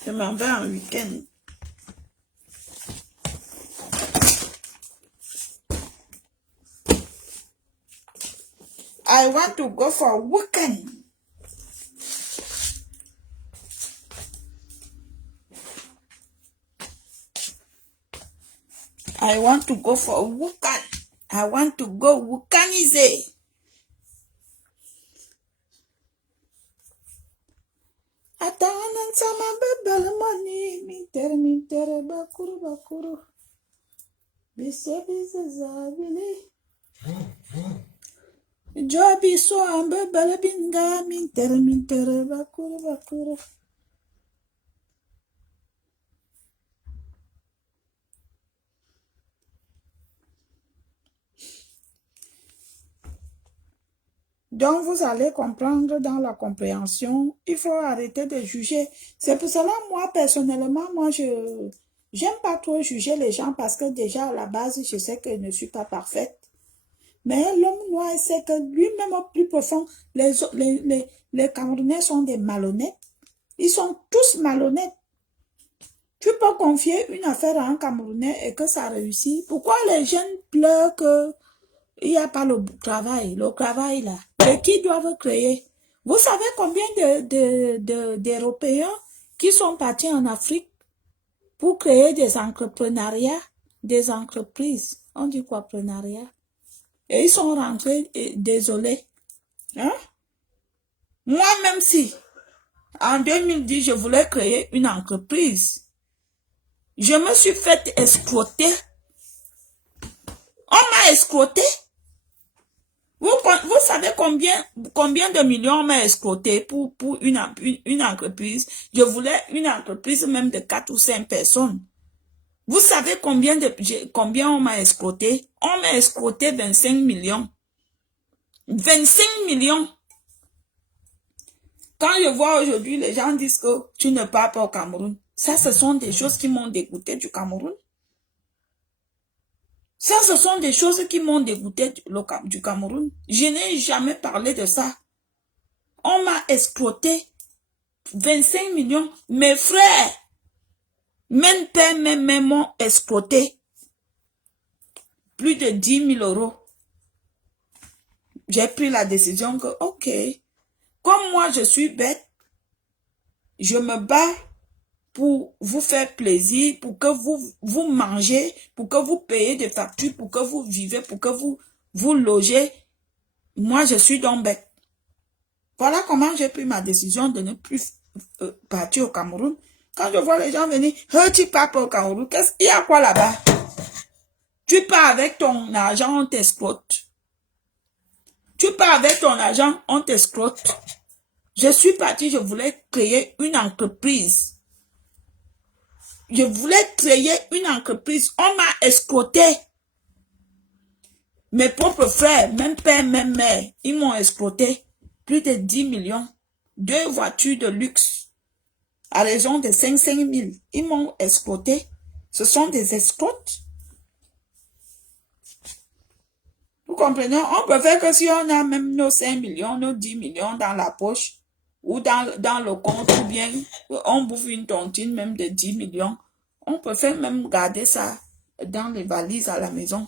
Je m'en vais en week-end. I want to go for a weekend. I want to go for a weekend. I want to go weekendiser. Atanan sama bebel money, mintere bakuru. Bise zabili. Jobi so ambe bele binga, mintere bakuru. Donc, vous allez comprendre dans la compréhension, il faut arrêter de juger. C'est pour cela, moi, personnellement, moi, j'aime pas trop juger les gens parce que déjà, à la base, je sais que je ne suis pas parfaite. Mais l'homme noir sait que lui-même au plus profond, les Camerounais sont des malhonnêtes. Ils sont tous malhonnêtes. Tu peux confier une affaire à un Camerounais et que ça réussit. Pourquoi les jeunes pleurent que il n'y a pas le travail là, et qui doivent créer? Vous savez combien d'Européens qui sont partis en Afrique pour créer des entrepreneuriats, des entreprises, on dit quoi, preneuriat? Et ils sont rentrés, désolés. Hein? Moi, même si, en 2010, je voulais créer une entreprise, je me suis fait escroquer. On m'a escroqué. Vous savez combien de millions on m'a escroqué pour une entreprise? Je voulais une entreprise même de 4 ou 5 personnes. Vous savez combien on m'a escroqué? On m'a escroqué 25 millions. 25 millions. Quand je vois aujourd'hui, les gens disent que tu ne pars pas au Cameroun. Ça, ce sont des choses qui m'ont dégoûté du Cameroun. Ça, ce sont des choses qui m'ont dégoûté du Cameroun. Je n'ai jamais parlé de ça. On m'a exploité 25 millions. Mes frères, même père, même mère m'ont exploité plus de 10 000 euros. J'ai pris la décision que, ok, comme moi je suis bête, je me bats pour vous faire plaisir, pour que vous mangez, pour que vous payez des factures, pour que vous vivez, pour que vous logez. Moi, je suis donc bête. Voilà comment j'ai pris ma décision de ne plus partir au Cameroun. Quand je vois les gens venir, tu pars pas au Cameroun, qu'est-ce qu'il y a quoi là-bas? Tu pars avec ton argent, on t'exploite. Tu pars avec ton argent, on t'exploite. Je suis parti, je voulais créer une entreprise. Je voulais créer une entreprise. On m'a exploité. Mes propres frères, même père, même mère, ils m'ont exploité. Plus de 10 millions. 2 voitures de luxe. À raison de 5 000. Ils m'ont exploité. Ce sont des escrocs. Vous comprenez? On peut faire que si on a même nos 5 millions, nos 10 millions dans la poche, ou dans le compte, ou bien on bouffe une tontine même de 10 millions, on peut faire même garder ça dans les valises à la maison.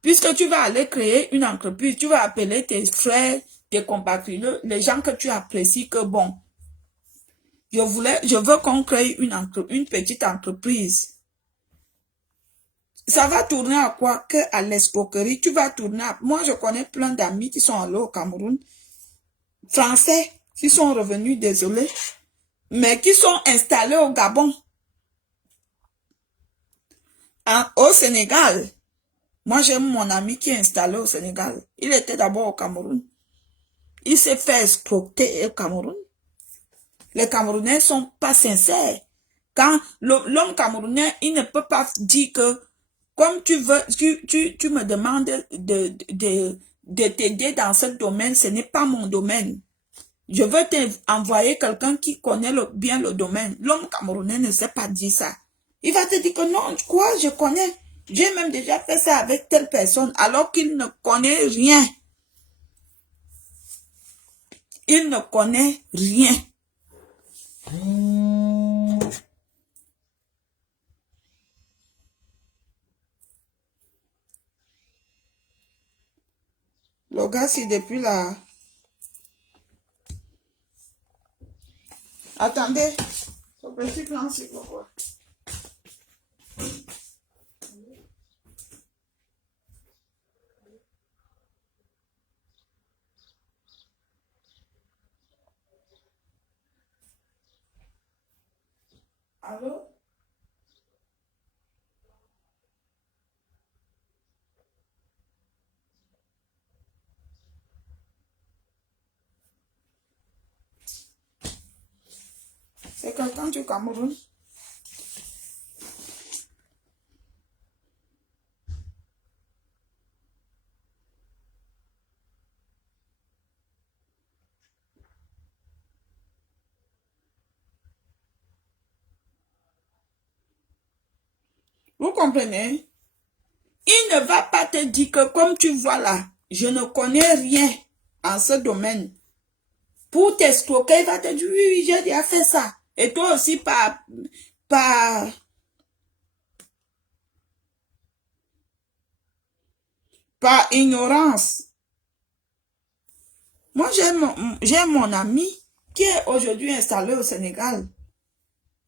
Puisque tu vas aller créer une entreprise, tu vas appeler tes frères, tes compatriotes, les gens que tu apprécies, que bon, je veux qu'on crée une petite entreprise. Ça va tourner à quoi? Que à l'escroquerie. Tu vas tourner à... Moi, je connais plein d'amis qui sont allés au Cameroun, français, qui sont revenus, désolés, mais qui sont installés au Gabon, au Sénégal. Moi, j'aime mon ami qui est installé au Sénégal. Il était d'abord au Cameroun. Il s'est fait escroquer au Cameroun. Les Camerounais sont pas sincères. Quand l'homme camerounais, il ne peut pas dire que, comme tu veux, tu me demandes de t'aider dans ce domaine, ce n'est pas mon domaine. Je veux t'envoyer quelqu'un qui connaît bien le domaine. L'homme camerounais ne sait pas dire ça. Il va te dire que non, quoi, je connais. J'ai même déjà fait ça avec telle personne, alors qu'il ne connaît rien. Il ne connaît rien. Le gars, si depuis là... Attendez. Ce petit plan, c'est pourquoi. Allô? C'est quelqu'un du Cameroun? Vous comprenez? Il ne va pas te dire que comme tu vois là, je ne connais rien en ce domaine. Pour t'escroquer, il va te dire, oui, oui, j'ai déjà fait ça. Et toi aussi, par ignorance. Moi, j'ai mon ami qui est aujourd'hui installé au Sénégal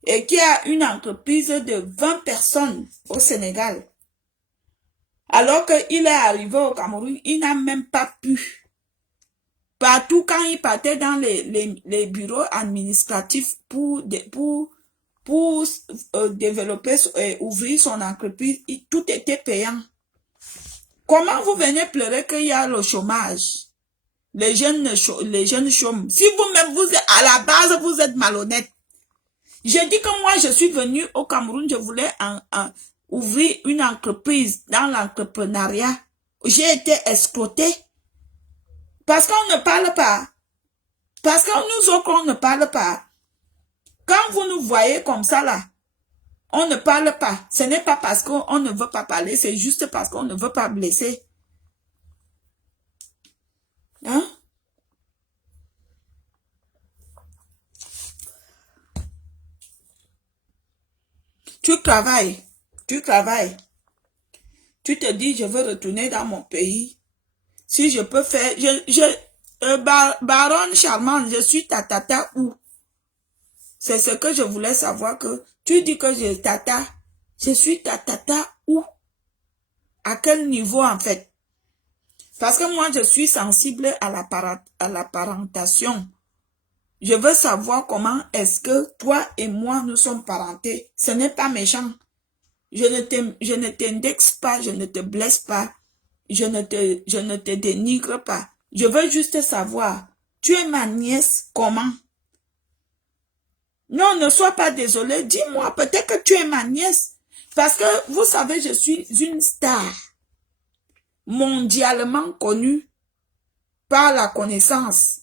et qui a une entreprise de 20 personnes au Sénégal. Alors qu'il est arrivé au Cameroun, il n'a même pas pu. Partout, quand il partait dans les bureaux administratifs pour développer et ouvrir son entreprise, tout était payant. Comment vous venez pleurer qu'il y a le chômage? Les jeunes chôment. Si vous-même, à la base, vous êtes malhonnête. J'ai dit que moi, je suis venue au Cameroun, je voulais ouvrir une entreprise dans l'entrepreneuriat. J'ai été escrotée. Parce qu'on ne parle pas. Parce que nous autres, on ne parle pas. Quand vous nous voyez comme ça, là, on ne parle pas. Ce n'est pas parce qu'on ne veut pas parler, c'est juste parce qu'on ne veut pas blesser. Hein? Tu travailles. Tu te dis, je veux retourner dans mon pays. Si je peux faire, baronne charmante, je suis ta tata où? C'est ce que je voulais savoir que tu dis que je suis ta tata où? À quel niveau en fait? Parce que moi je suis sensible à la parentation. Je veux savoir comment est-ce que toi et moi nous sommes parentés. Ce n'est pas méchant. Je ne t'indexe pas, je ne te blesse pas. Je ne te dénigre pas. Je veux juste savoir, tu es ma nièce comment? Non, ne sois pas désolé. Dis-moi, peut-être que tu es ma nièce. Parce que, vous savez, je suis une star mondialement connue par la connaissance.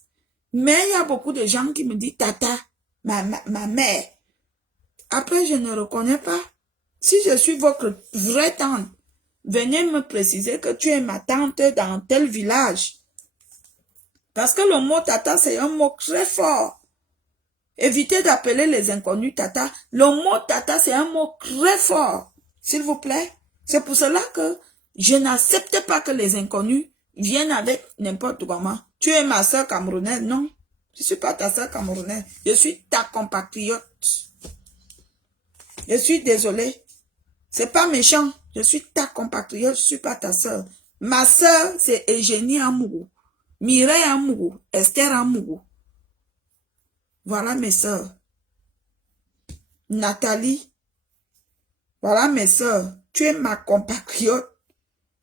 Mais il y a beaucoup de gens qui me disent, tata, ma mère. Après, je ne reconnais pas. Si je suis votre vraie tante, venez me préciser que tu es ma tante dans tel village. Parce que le mot tata, c'est un mot très fort. Évitez d'appeler les inconnus tata. Le mot tata, c'est un mot très fort. S'il vous plaît. C'est pour cela que je n'accepte pas que les inconnus viennent avec n'importe comment. Tu es ma soeur camerounaise, non? Je ne suis pas ta soeur camerounaise. Je suis ta compatriote. Je suis désolée. C'est pas méchant. Je suis ta compatriote, je suis pas ta soeur. Ma soeur, c'est Eugénie Amougou, Mireille Amougou, Esther Amougou. Voilà mes soeurs. Nathalie. Voilà mes soeurs. Tu es ma compatriote.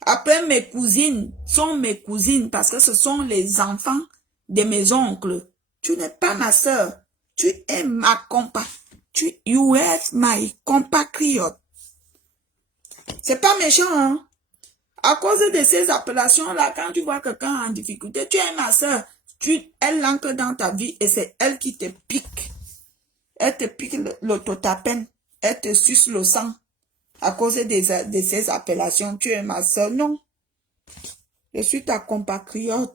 Après, mes cousines sont mes cousines parce que ce sont les enfants de mes oncles. Tu n'es pas ma soeur. Tu es ma compatriote. You are my compatriote. C'est pas méchant, hein? À cause de ces appellations-là, quand tu vois quelqu'un en difficulté, tu es ma soeur. Elle entre dans ta vie et c'est elle qui te pique. Elle te pique l'autotapène. Elle te suce le sang. À cause de ces appellations, tu es ma soeur. Non. Je suis ta compatriote.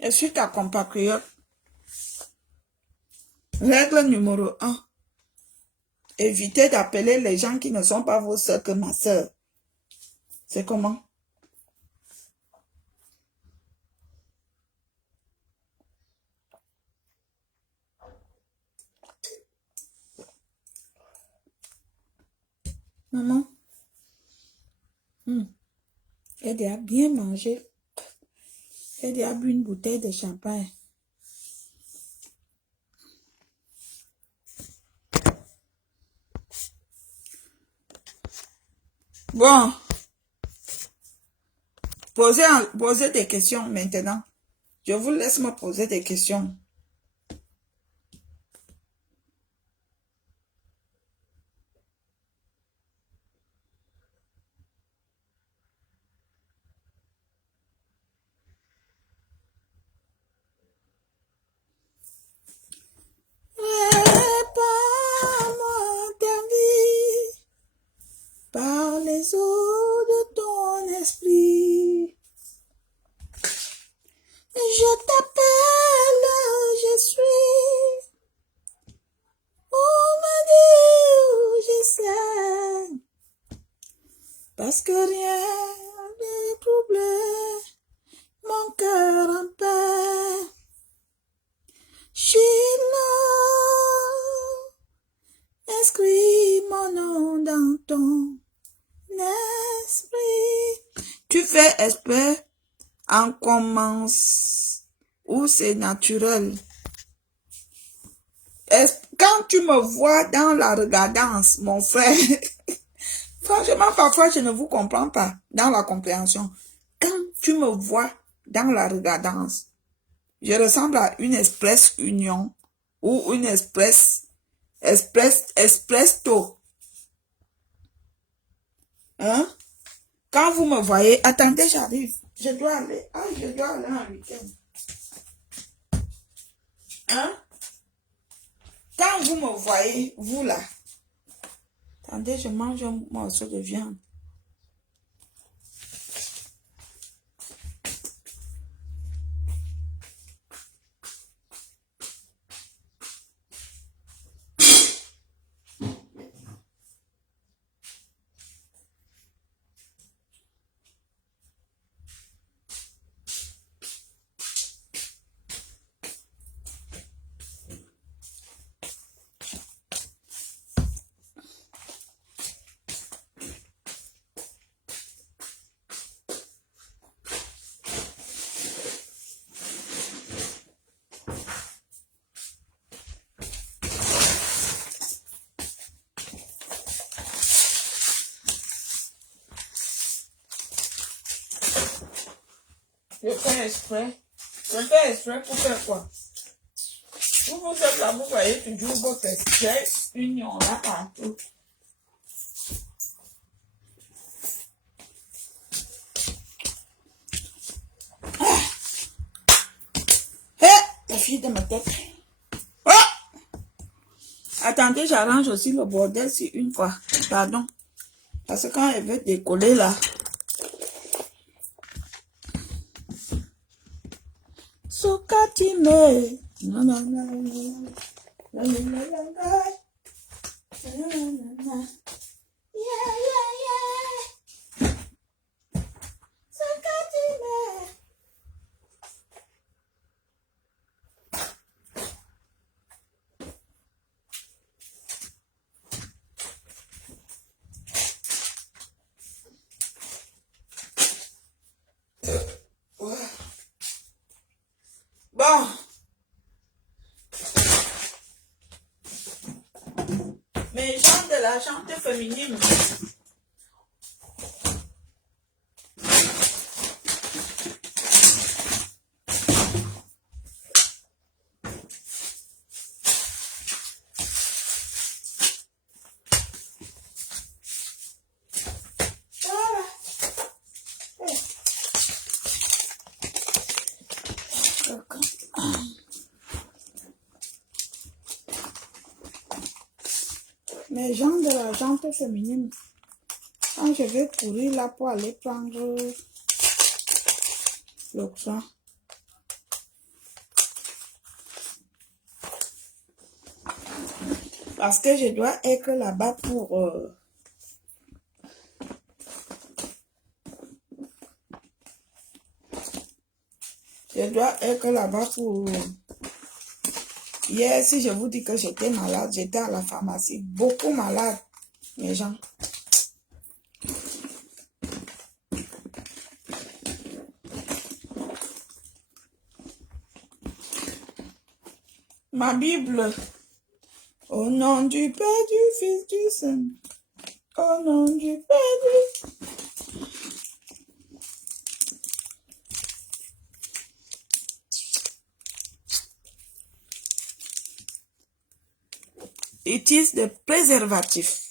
Je suis ta compatriote. Règle numéro 1. Évitez d'appeler les gens qui ne sont pas vos soeurs que ma soeur. C'est comment? Maman? Elle a bien mangé. Elle a bu une bouteille de champagne. Bon. Posez des questions maintenant. Je vous laisse me poser des questions. de troubler mon cœur en paix. Shiloh, inscris mon nom dans ton esprit. Tu fais esprit en commence où c'est naturel. Quand tu me vois dans la regardance, mon frère, franchement, parfois, je ne vous comprends pas dans la compréhension. Quand tu me vois dans la regardance, je ressemble à une express union ou une espresso. Hein? Quand vous me voyez, attendez, j'arrive. Je dois aller en week-end. Hein? Quand vous me voyez, vous là, attendez, je mange un morceau de viande. Je fais exprès. Je fais exprès pour faire quoi? Vous êtes là, vous voyez toujours votre exprès union là partout. La fille de ma tête. Attendez, j'arrange aussi le bordel si une fois. Pardon. Parce que quand elle veut décoller là. Sokatime. Sokatime. Bon. Mes gens de la jante féminine. Mes gens de la jante féminine. Quand je vais courir là pour aller prendre le train. Parce que je dois être là-bas pour... Je dois être là-bas pour... Hier, si je vous dis que j'étais malade, j'étais à la pharmacie. Beaucoup malade, mes gens. Ma Bible. Au nom du Père, du Fils, du Saint. Au nom du Père, du... Utilise des préservatifs.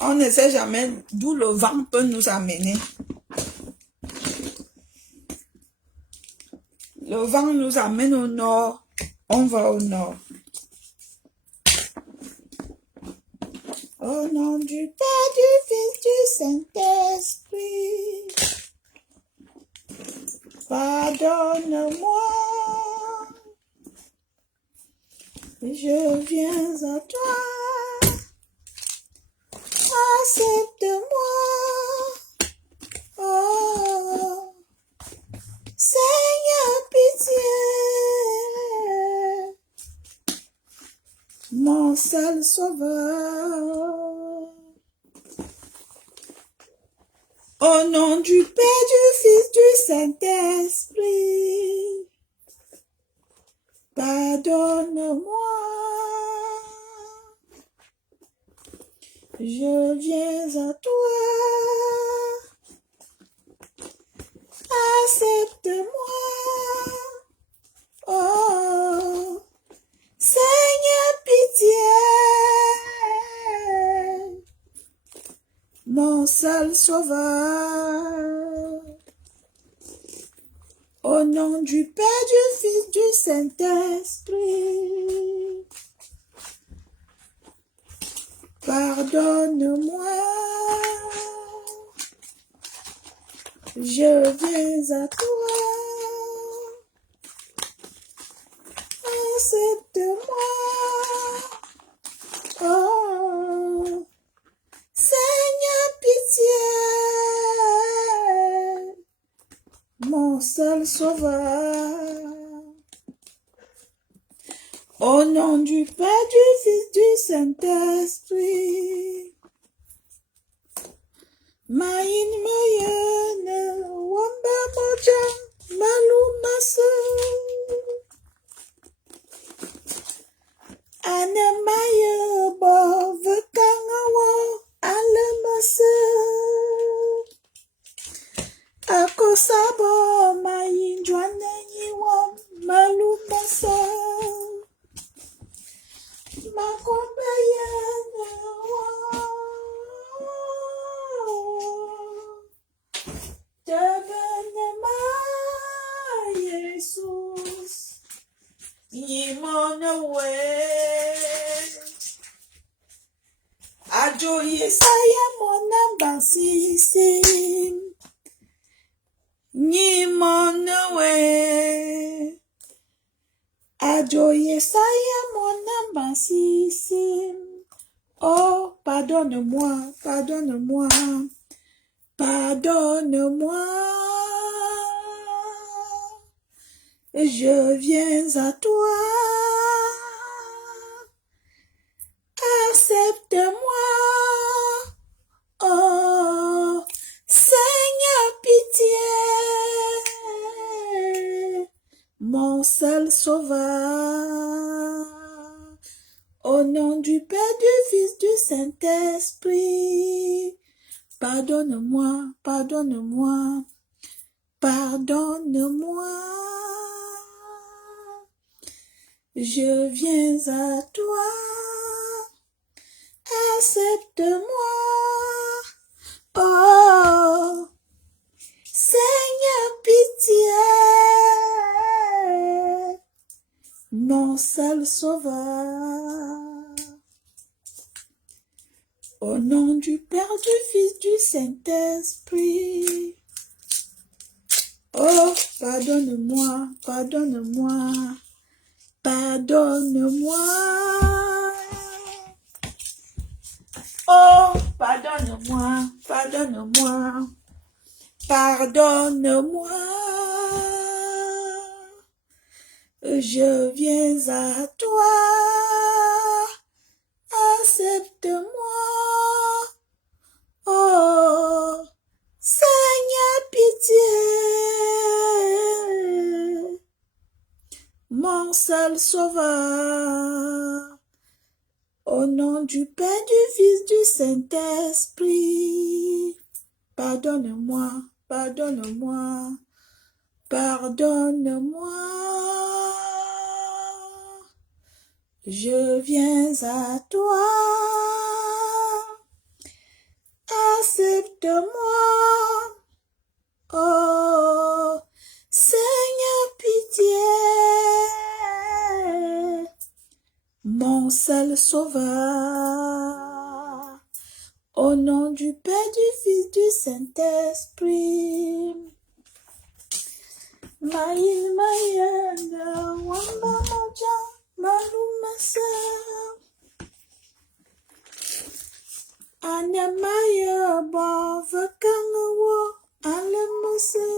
On ne sait jamais d'où le vent peut nous amener. Le vent nous amène au nord, on va au nord. Au nom du Père, du Fils, du Saint-Esprit, pardonne-moi, je viens à toi, accepte seul sauveur. Au nom du Père, du Fils, du Saint-Esprit, pardonne-moi. Je viens à toi. Accepte-moi. Oh, Seigneur, pitié. Mon seul sauveur. Au nom du Père, du Fils, du Saint-Esprit, pardonne-moi. Je viens à toi. Accepte-moi. Oh, Seigneur, pitié. Mon seul sauveur. Au nom du Père, du Fils, du Saint-Esprit. Maïn Mayana, Wamba Moja, Malumasu. Anna Maya, Bovakangawa, Alamasu. Akosabo, Mayin Jwananiwa, Malumasa. Makombayana, Tabanama, Jesus, Yimonawe. Ajo Yesaya, Monambansisim. Yimonawe. Ajo Yesaya, Monambansisim. Oh, pardonne-moi, pardonne-moi. Pardonne-moi, je viens à toi. Accepte-moi, oh Seigneur, pitié, mon seul sauveur. Au nom du Père, du Fils, du Saint-Esprit, pardonne-moi, pardonne-moi, pardonne-moi. Je viens à toi. Accepte-moi. Oh, Seigneur, pitié. Mon seul sauveur. Au nom du Père, du Fils, du Saint-Esprit. Oh, pardonne-moi, pardonne-moi, pardonne-moi. Oh, pardonne-moi, pardonne-moi, pardonne-moi. Je viens à toi. Accepte-moi. Oh, Seigneur, pitié. Mon seul sauveur. Au nom du Père, du Fils, du Saint-Esprit. Pardonne-moi, pardonne-moi, pardonne-moi. Je viens à toi. Accepte-moi. Oh, Seigneur, pitié. Mon seul sauveur. Au nom du Père, du Fils, du Saint-Esprit. Maïn Mayana, Wamba Moja, Malumasa. Anamaya, Bovakangawa, Alamasa.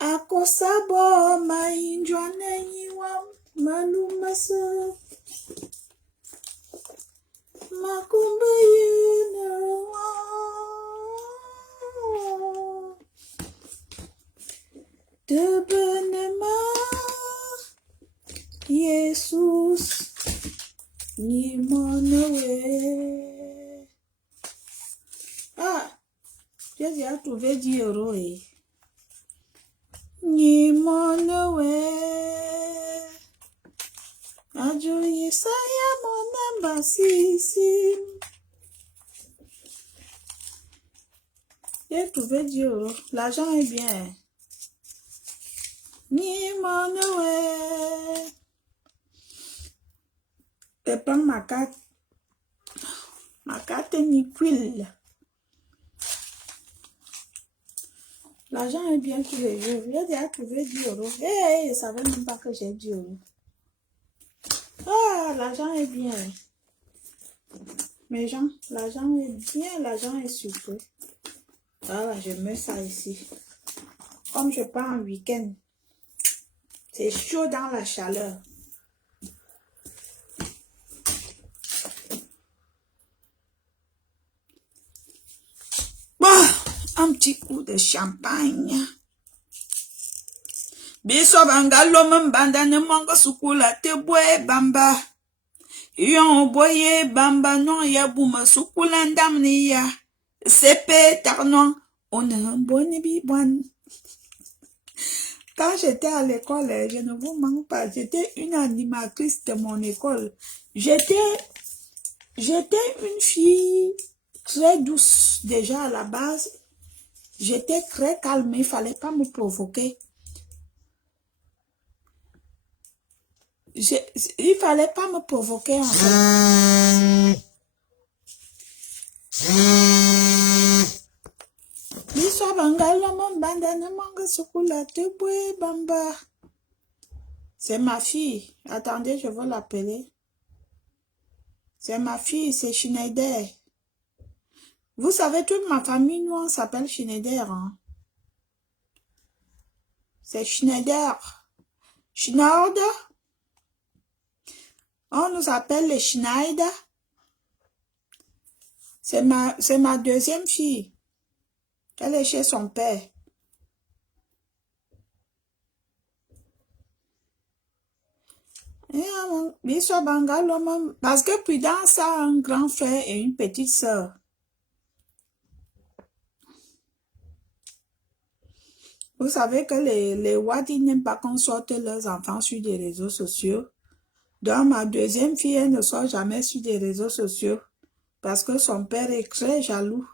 Akosabo, Maïn Jwananiwa, Malumasa. Makumba Yenawa. Debenema Jesus ni monowe. Ah, j'ai déjà trouvé 10 euros. Ni monowe. Ajo Yesaya monamba si. J'ai trouvé 10 euros. L'argent est bien. Ni monowe. Je prends ma carte. Ma carte ni quille. L'argent est bien tous les jours. J'ai déjà trouvé 10 euros. Hey, je ne savais même pas que j'ai 10 euros. Ah, l'argent est bien. Mes gens, l'argent est bien. L'argent est super. Voilà, je mets ça ici. Comme je pars en week-end. C'est chaud dans la chaleur. Bon, un petit coup de champagne. Biso bangalo mbanda ne mongo sukula te boye bamba. Yon boye bamba non ya bouma sukula ndamni ya. Sepe tarnon. On a un bon bibouane. Quand j'étais à l'école, je ne vous mens pas, j'étais une animatrice de mon école. J'étais une fille très douce déjà à la base. J'étais très calme, il ne fallait pas me provoquer. Il ne fallait pas me provoquer en fait. C'est ma fille. Attendez, je vais l'appeler. C'est ma fille, c'est Schneider. Vous savez, toute ma famille, nous, on s'appelle Schneider. Hein? C'est Schneider. Schneider. On nous appelle les Schneider. C'est ma deuxième fille. Elle est chez son père. Parce que Prudence a un grand frère et une petite sœur. Vous savez que les Wadi n'aiment pas qu'on sorte leurs enfants sur des réseaux sociaux. Donc ma deuxième fille, elle ne sort jamais sur des réseaux sociaux. Parce que son père est très jaloux.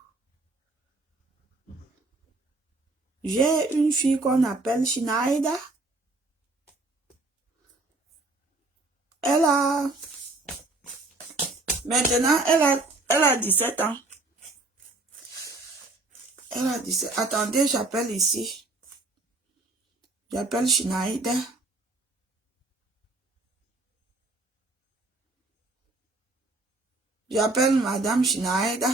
J'ai une fille qu'on appelle Schneider. Maintenant, elle a 17 ans. Elle a 17. Attendez, j'appelle ici. J'appelle Schneider. J'appelle Madame Schneider.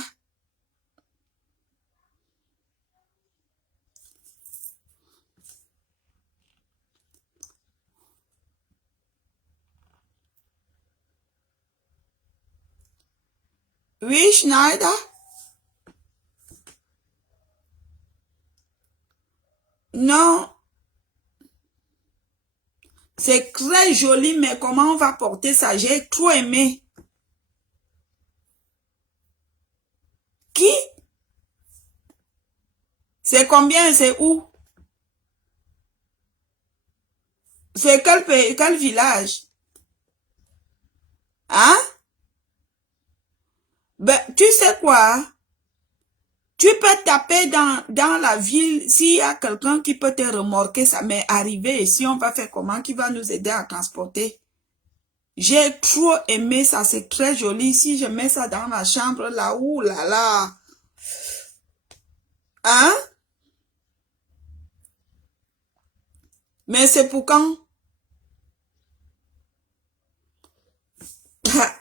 Oui, Schneider. Non. C'est très joli, mais comment on va porter ça? J'ai trop aimé. Qui? C'est combien? C'est où? C'est quel village? Hein? Ben, tu sais quoi? Tu peux taper dans la ville s'il y a quelqu'un qui peut te remorquer, ça m'est arrivé. Et si on va faire comment? Qui va nous aider à transporter? J'ai trop aimé ça, c'est très joli. Si je mets ça dans ma chambre, là, ouh là là. Hein? Mais c'est pour quand?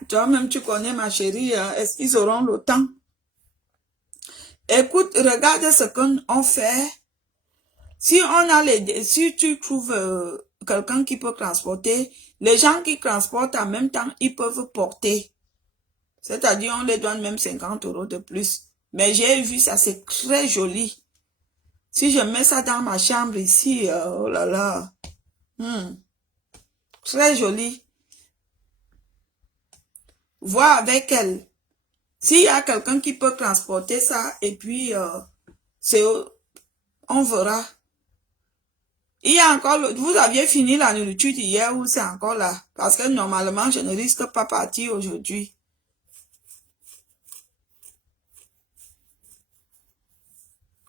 Toi-même, tu connais ma chérie, hein? Est-ce qu'ils auront le temps? Écoute, regarde ce qu'on fait. Si tu trouves quelqu'un qui peut transporter, les gens qui transportent en même temps, ils peuvent porter. C'est-à-dire, on les donne même 50 € de plus. Mais j'ai vu ça, c'est très joli. Si je mets ça dans ma chambre ici, oh là là. Très joli. Vois avec elle. S'il y a quelqu'un qui peut transporter ça, et puis, on verra. Il y a encore, vous aviez fini la nourriture d'hier ou c'est encore là? Parce que normalement, je ne risque pas partir aujourd'hui.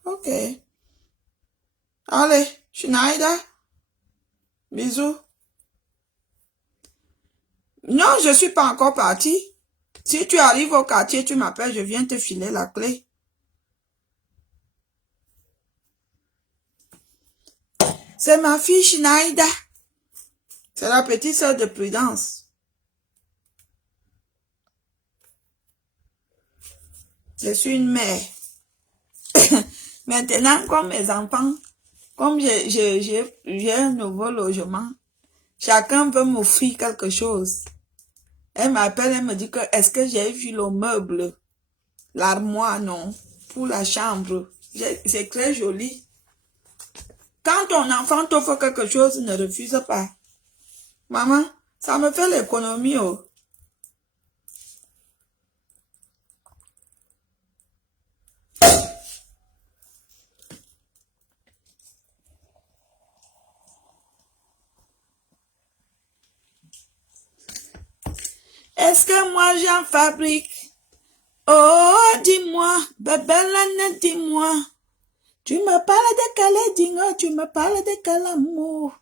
Ok. Allez, Schneider. Bisous. Non, je suis pas encore partie. Si tu arrives au quartier, tu m'appelles, je viens te filer la clé. C'est ma fille Schneider. C'est la petite sœur de Prudence. Je suis une mère. Maintenant, comme mes enfants, comme j'ai un nouveau logement, chacun veut m'offrir quelque chose. Elle m'appelle, elle me dit que est-ce que j'ai vu le meuble, l'armoire, non, pour la chambre. C'est très joli. Quand ton enfant t'offre quelque chose, ne refuse pas. Maman, ça me fait l'économie, oh. Est-ce que moi j'en fabrique? Oh, dis-moi, bébé, dis-moi. Tu me parles de quel dingo, tu me parles de quel amour.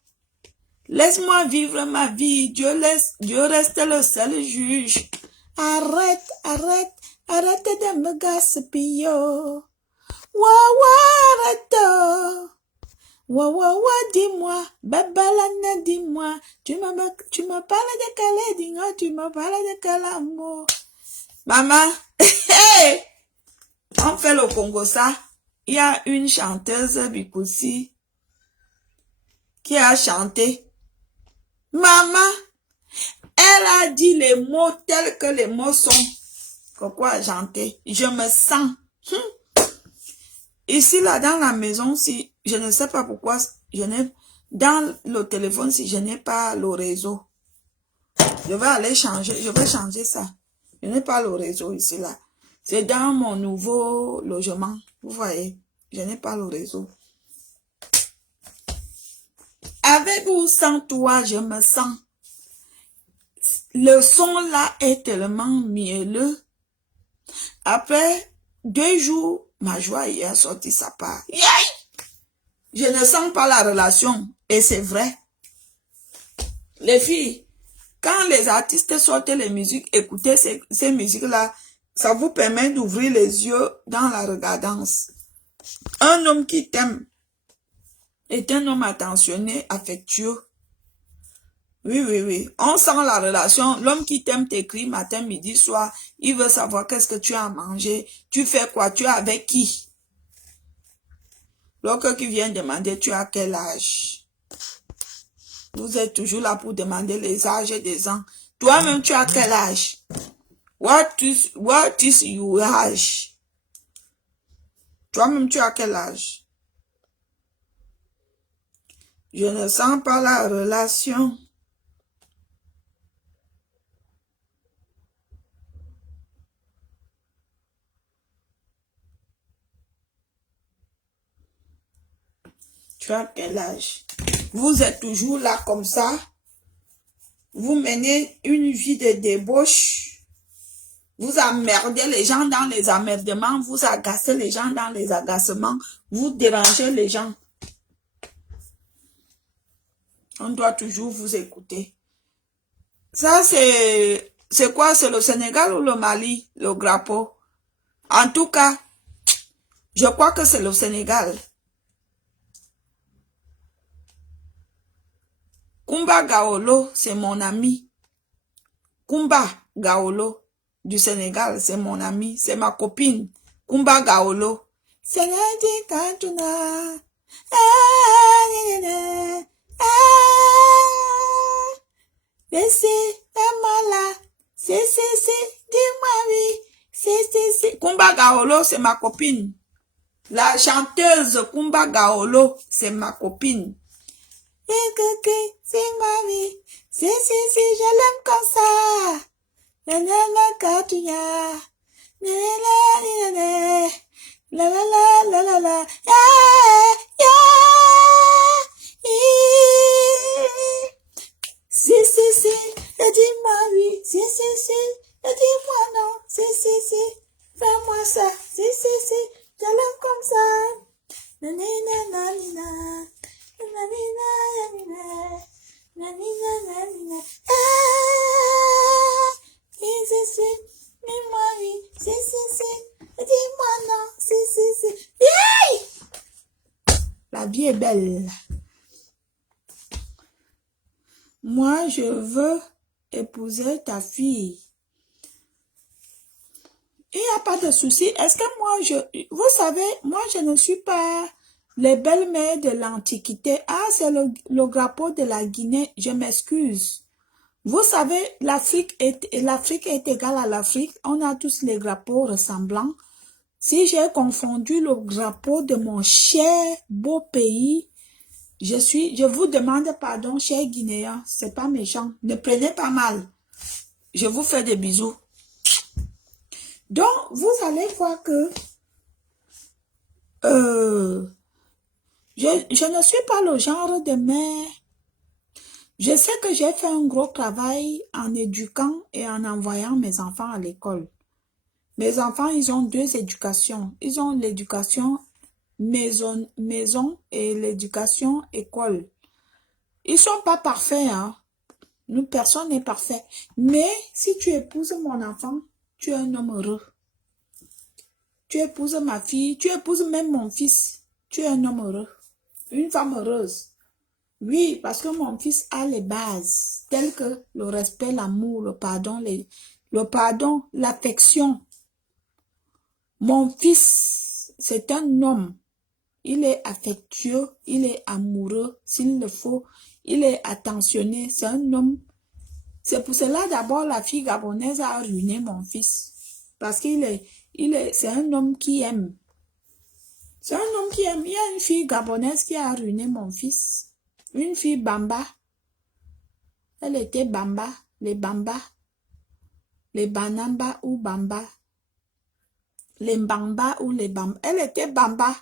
Laisse-moi vivre ma vie, Dieu reste le seul juge. Arrête de me gaspiller. Arrête. Dis-moi, babalana, dis-moi, tu me parles de quel dingo, tu me parles de quel amour. Maman, hey, on fait le Congo ça. Il y a une chanteuse Bikoussi qui a chanté. Maman, elle a dit les mots tels que les mots sont. Pourquoi a chanté? Je me sens. Ici, là, dans la maison, si je ne sais pas pourquoi, dans le téléphone, si je n'ai pas le réseau, je vais aller changer, je vais changer ça. Je n'ai pas le réseau ici, là. C'est dans mon nouveau logement. Vous voyez, je n'ai pas le réseau. Avec ou sans toi, je me sens. Le son là est tellement mielleux. Après 2 jours, ma joie y a sorti sa part. Je ne sens pas la relation. Et c'est vrai. Les filles, quand les artistes sortent les musiques, écoutez ces musiques-là, ça vous permet d'ouvrir les yeux dans la regardance. Un homme qui t'aime est un homme attentionné, affectueux. Oui. On sent la relation. L'homme qui t'aime t'écrit matin, midi, soir. Il veut savoir qu'est-ce que tu as mangé. Tu fais quoi? Tu es avec qui? L'autre qui vient demander, tu as quel âge? Vous êtes toujours là pour demander les âges des gens. Toi-même, tu as quel âge? What is your age? Toi-même, tu as quel âge? Je ne sens pas la relation. Tu as quel âge? Vous êtes toujours là comme ça. Vous menez une vie de débauche. Vous emmerdez les gens dans les emmerdements. Vous agacez les gens dans les agacements. Vous dérangez les gens. On doit toujours vous écouter. Ça, c'est quoi? C'est le Sénégal ou le Mali, le Grapo? En tout cas, je crois que c'est le Sénégal. Kumba Gaolo, c'est mon ami. Kumba Gaolo du Sénégal, c'est mon ami, c'est ma copine. Kumba Gaolo. Sénégal Kantuna. Si, dis-moi oui. Si. Kumba Gaolo, c'est ma copine. La chanteuse Kumba Gaolo, c'est ma copine. Dis-moi oui. Si, je l'aime comme ça. Si, dis-moi oui, si, dis-moi non, si, fais-moi ça, si, je l'aime comme ça. Dis-moi oui, si, dis-moi non, si. Yay! La vie est belle. Moi, je veux épouser ta fille. Il n'y a pas de souci. Est-ce que moi, vous savez, moi, je ne suis pas les belles-mères de l'Antiquité. Ah, c'est le drapeau de la Guinée. Je m'excuse. Vous savez, l'Afrique est égale à l'Afrique. On a tous les drapeaux ressemblants. Si j'ai confondu le drapeau de mon cher beau pays, je vous demande pardon, chers Guinéens. C'est pas méchant. Ne prenez pas mal. Je vous fais des bisous. Donc, vous allez voir que je ne suis pas le genre de mère. Je sais que j'ai fait un gros travail en éduquant et en envoyant mes enfants à l'école. Mes enfants, ils ont deux éducations. Ils ont l'éducation maison et l'éducation école. Ils sont pas parfaits, hein. Nous, personne n'est parfait. Mais si tu épouses mon enfant, tu es un homme heureux. Tu épouses ma fille, tu épouses même mon fils. Tu es un homme heureux. Une femme heureuse. Oui, parce que mon fils a les bases, telles que le respect, l'amour, le pardon, l'affection. Mon fils, c'est un homme. Il est affectueux, il est amoureux, s'il le faut. Il est attentionné, c'est un homme. C'est pour cela d'abord la fille gabonaise a ruiné mon fils. Parce c'est un homme qui aime. C'est un homme qui aime. Il y a une fille gabonaise qui a ruiné mon fils. Une fille Bamba. Elle était Bamba. Les Bamba. Les Banamba ou Bamba. Les Bamba ou les Bamba. Elle était Bamba.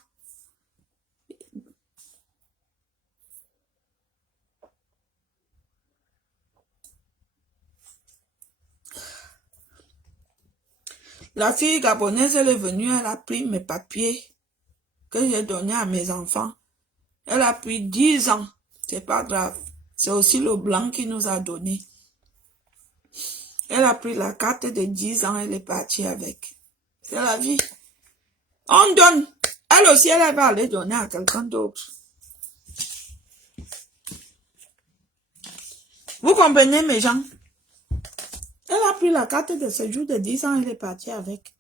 La fille gabonaise, elle est venue, elle a pris mes papiers que j'ai donnés à mes enfants. Elle a pris 10 ans. C'est pas grave. C'est aussi le blanc qui nous a donné. Elle a pris la carte de 10 ans, elle est partie avec. C'est la vie. On donne. Elle aussi, elle va aller donner à quelqu'un d'autre. Vous comprenez, mes gens? Elle a pris la carte de séjour de 10 ans, elle est partie avec.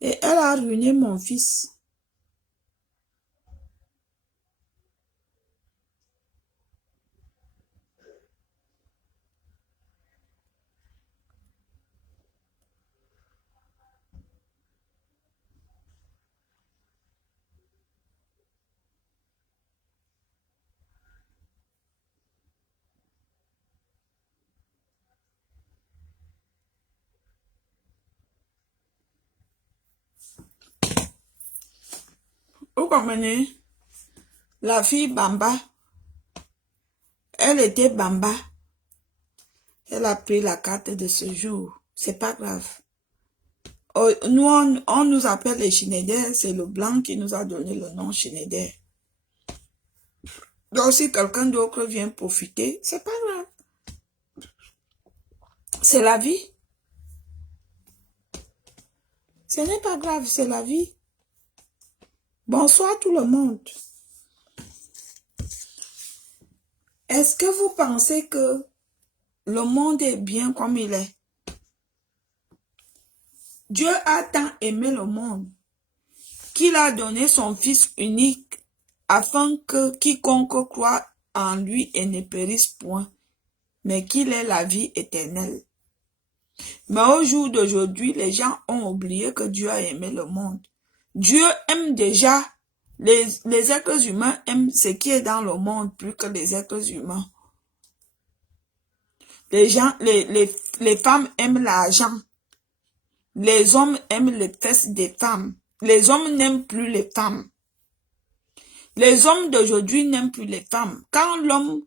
Et elle a ruiné mon fils. Vous comprenez? La fille Bamba, elle était Bamba. Elle a pris la carte de séjour. C'est pas grave. Oh, nous, on nous appelle les Schneider. C'est le blanc qui nous a donné le nom Schneider. Donc, si quelqu'un d'autre vient profiter, c'est pas grave. C'est la vie. Ce n'est pas grave, c'est la vie. Bonsoir tout le monde. Est-ce que vous pensez que le monde est bien comme il est? Dieu a tant aimé le monde qu'il a donné son Fils unique afin que quiconque croit en lui et ne périsse point, mais qu'il ait la vie éternelle. Mais au jour d'aujourd'hui, les gens ont oublié que Dieu a aimé le monde. Dieu aime déjà, les êtres humains aiment ce qui est dans le monde plus que les êtres humains. Les femmes aiment l'argent. Les hommes aiment les fesses des femmes. Les hommes n'aiment plus les femmes. Les hommes d'aujourd'hui n'aiment plus les femmes. Quand l'homme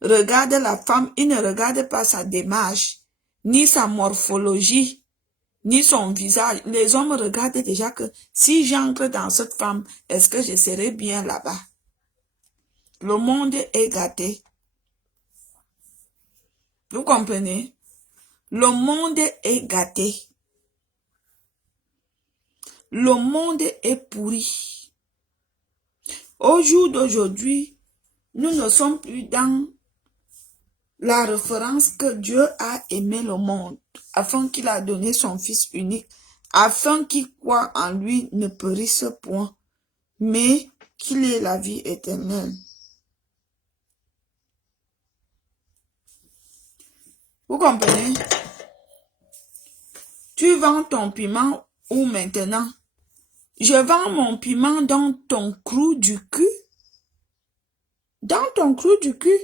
regarde la femme, il ne regarde pas sa démarche, ni sa morphologie, ni son visage. Les hommes regardent déjà que si j'entre dans cette femme, est-ce que je serai bien là-bas? Le monde est gâté. Vous comprenez? Le monde est gâté. Le monde est pourri. Au jour d'aujourd'hui, nous ne sommes plus dans la référence que Dieu a aimé le monde, afin qu'il a donné son Fils unique, afin qu'il croit en lui ne périsse point, mais qu'il ait la vie éternelle. Vous comprenez? Tu vends ton piment où maintenant? Je vends mon piment dans ton trou du cul. Dans ton trou du cul.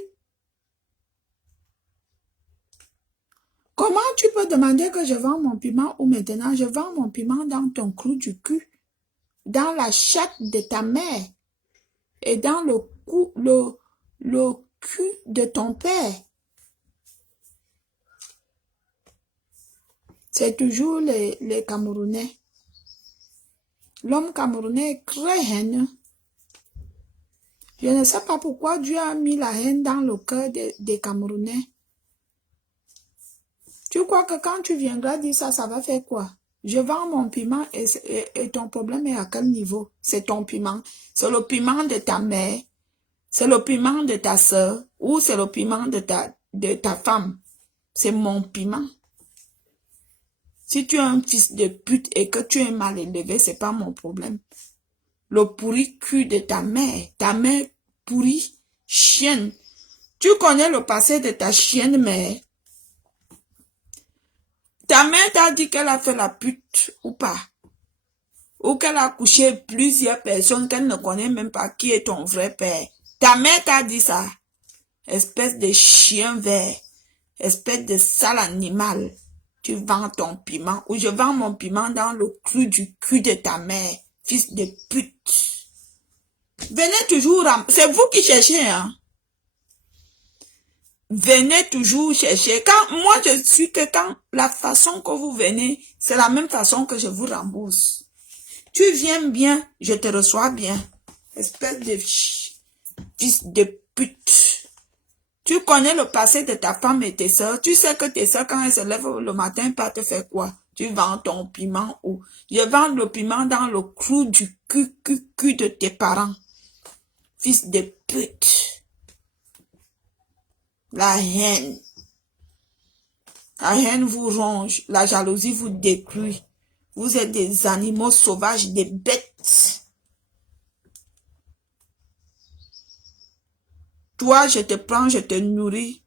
Comment tu peux demander que je vends mon piment où maintenant? Je vends mon piment dans ton trou du cul. Dans la chatte de ta mère. Et dans le cul de ton père. C'est toujours les Camerounais. L'homme camerounais est très haineux. Je ne sais pas pourquoi Dieu a mis la haine dans le cœur des Camerounais. Tu crois que quand tu viendras dire ça, ça va faire quoi? Je vends mon piment et ton problème est à quel niveau? C'est ton piment. C'est le piment de ta mère. C'est le piment de ta soeur. Ou c'est le piment de ta femme. C'est mon piment. Si tu es un fils de pute et que tu es mal élevé, c'est pas mon problème. Le pourri cul de ta mère pourrie, chienne. Tu connais le passé de ta chienne mère? Ta mère t'a dit qu'elle a fait la pute ou pas? Ou qu'elle a couché plusieurs personnes qu'elle ne connaît même pas qui est ton vrai père? Ta mère t'a dit ça? Espèce de chien vert, espèce de sale animal. Tu vends ton piment ou je vends mon piment dans le clou du cul de ta mère, fils de pute. Venez toujours, c'est vous qui cherchez, hein. Venez toujours chercher. Moi, je suis que quand la façon que vous venez, c'est la même façon que je vous rembourse. Tu viens bien, je te reçois bien. Espèce de fils de pute. Tu connais le passé de ta femme et tes soeurs. Tu sais que tes soeurs, quand elles se lèvent le matin, pas te faire quoi? Tu vends ton piment où? Je vends le piment dans le clou du cul de tes parents. Fils de pute. La haine. La haine vous ronge. La jalousie vous détruit. Vous êtes des animaux sauvages, des bêtes. Toi, je te prends, je te nourris.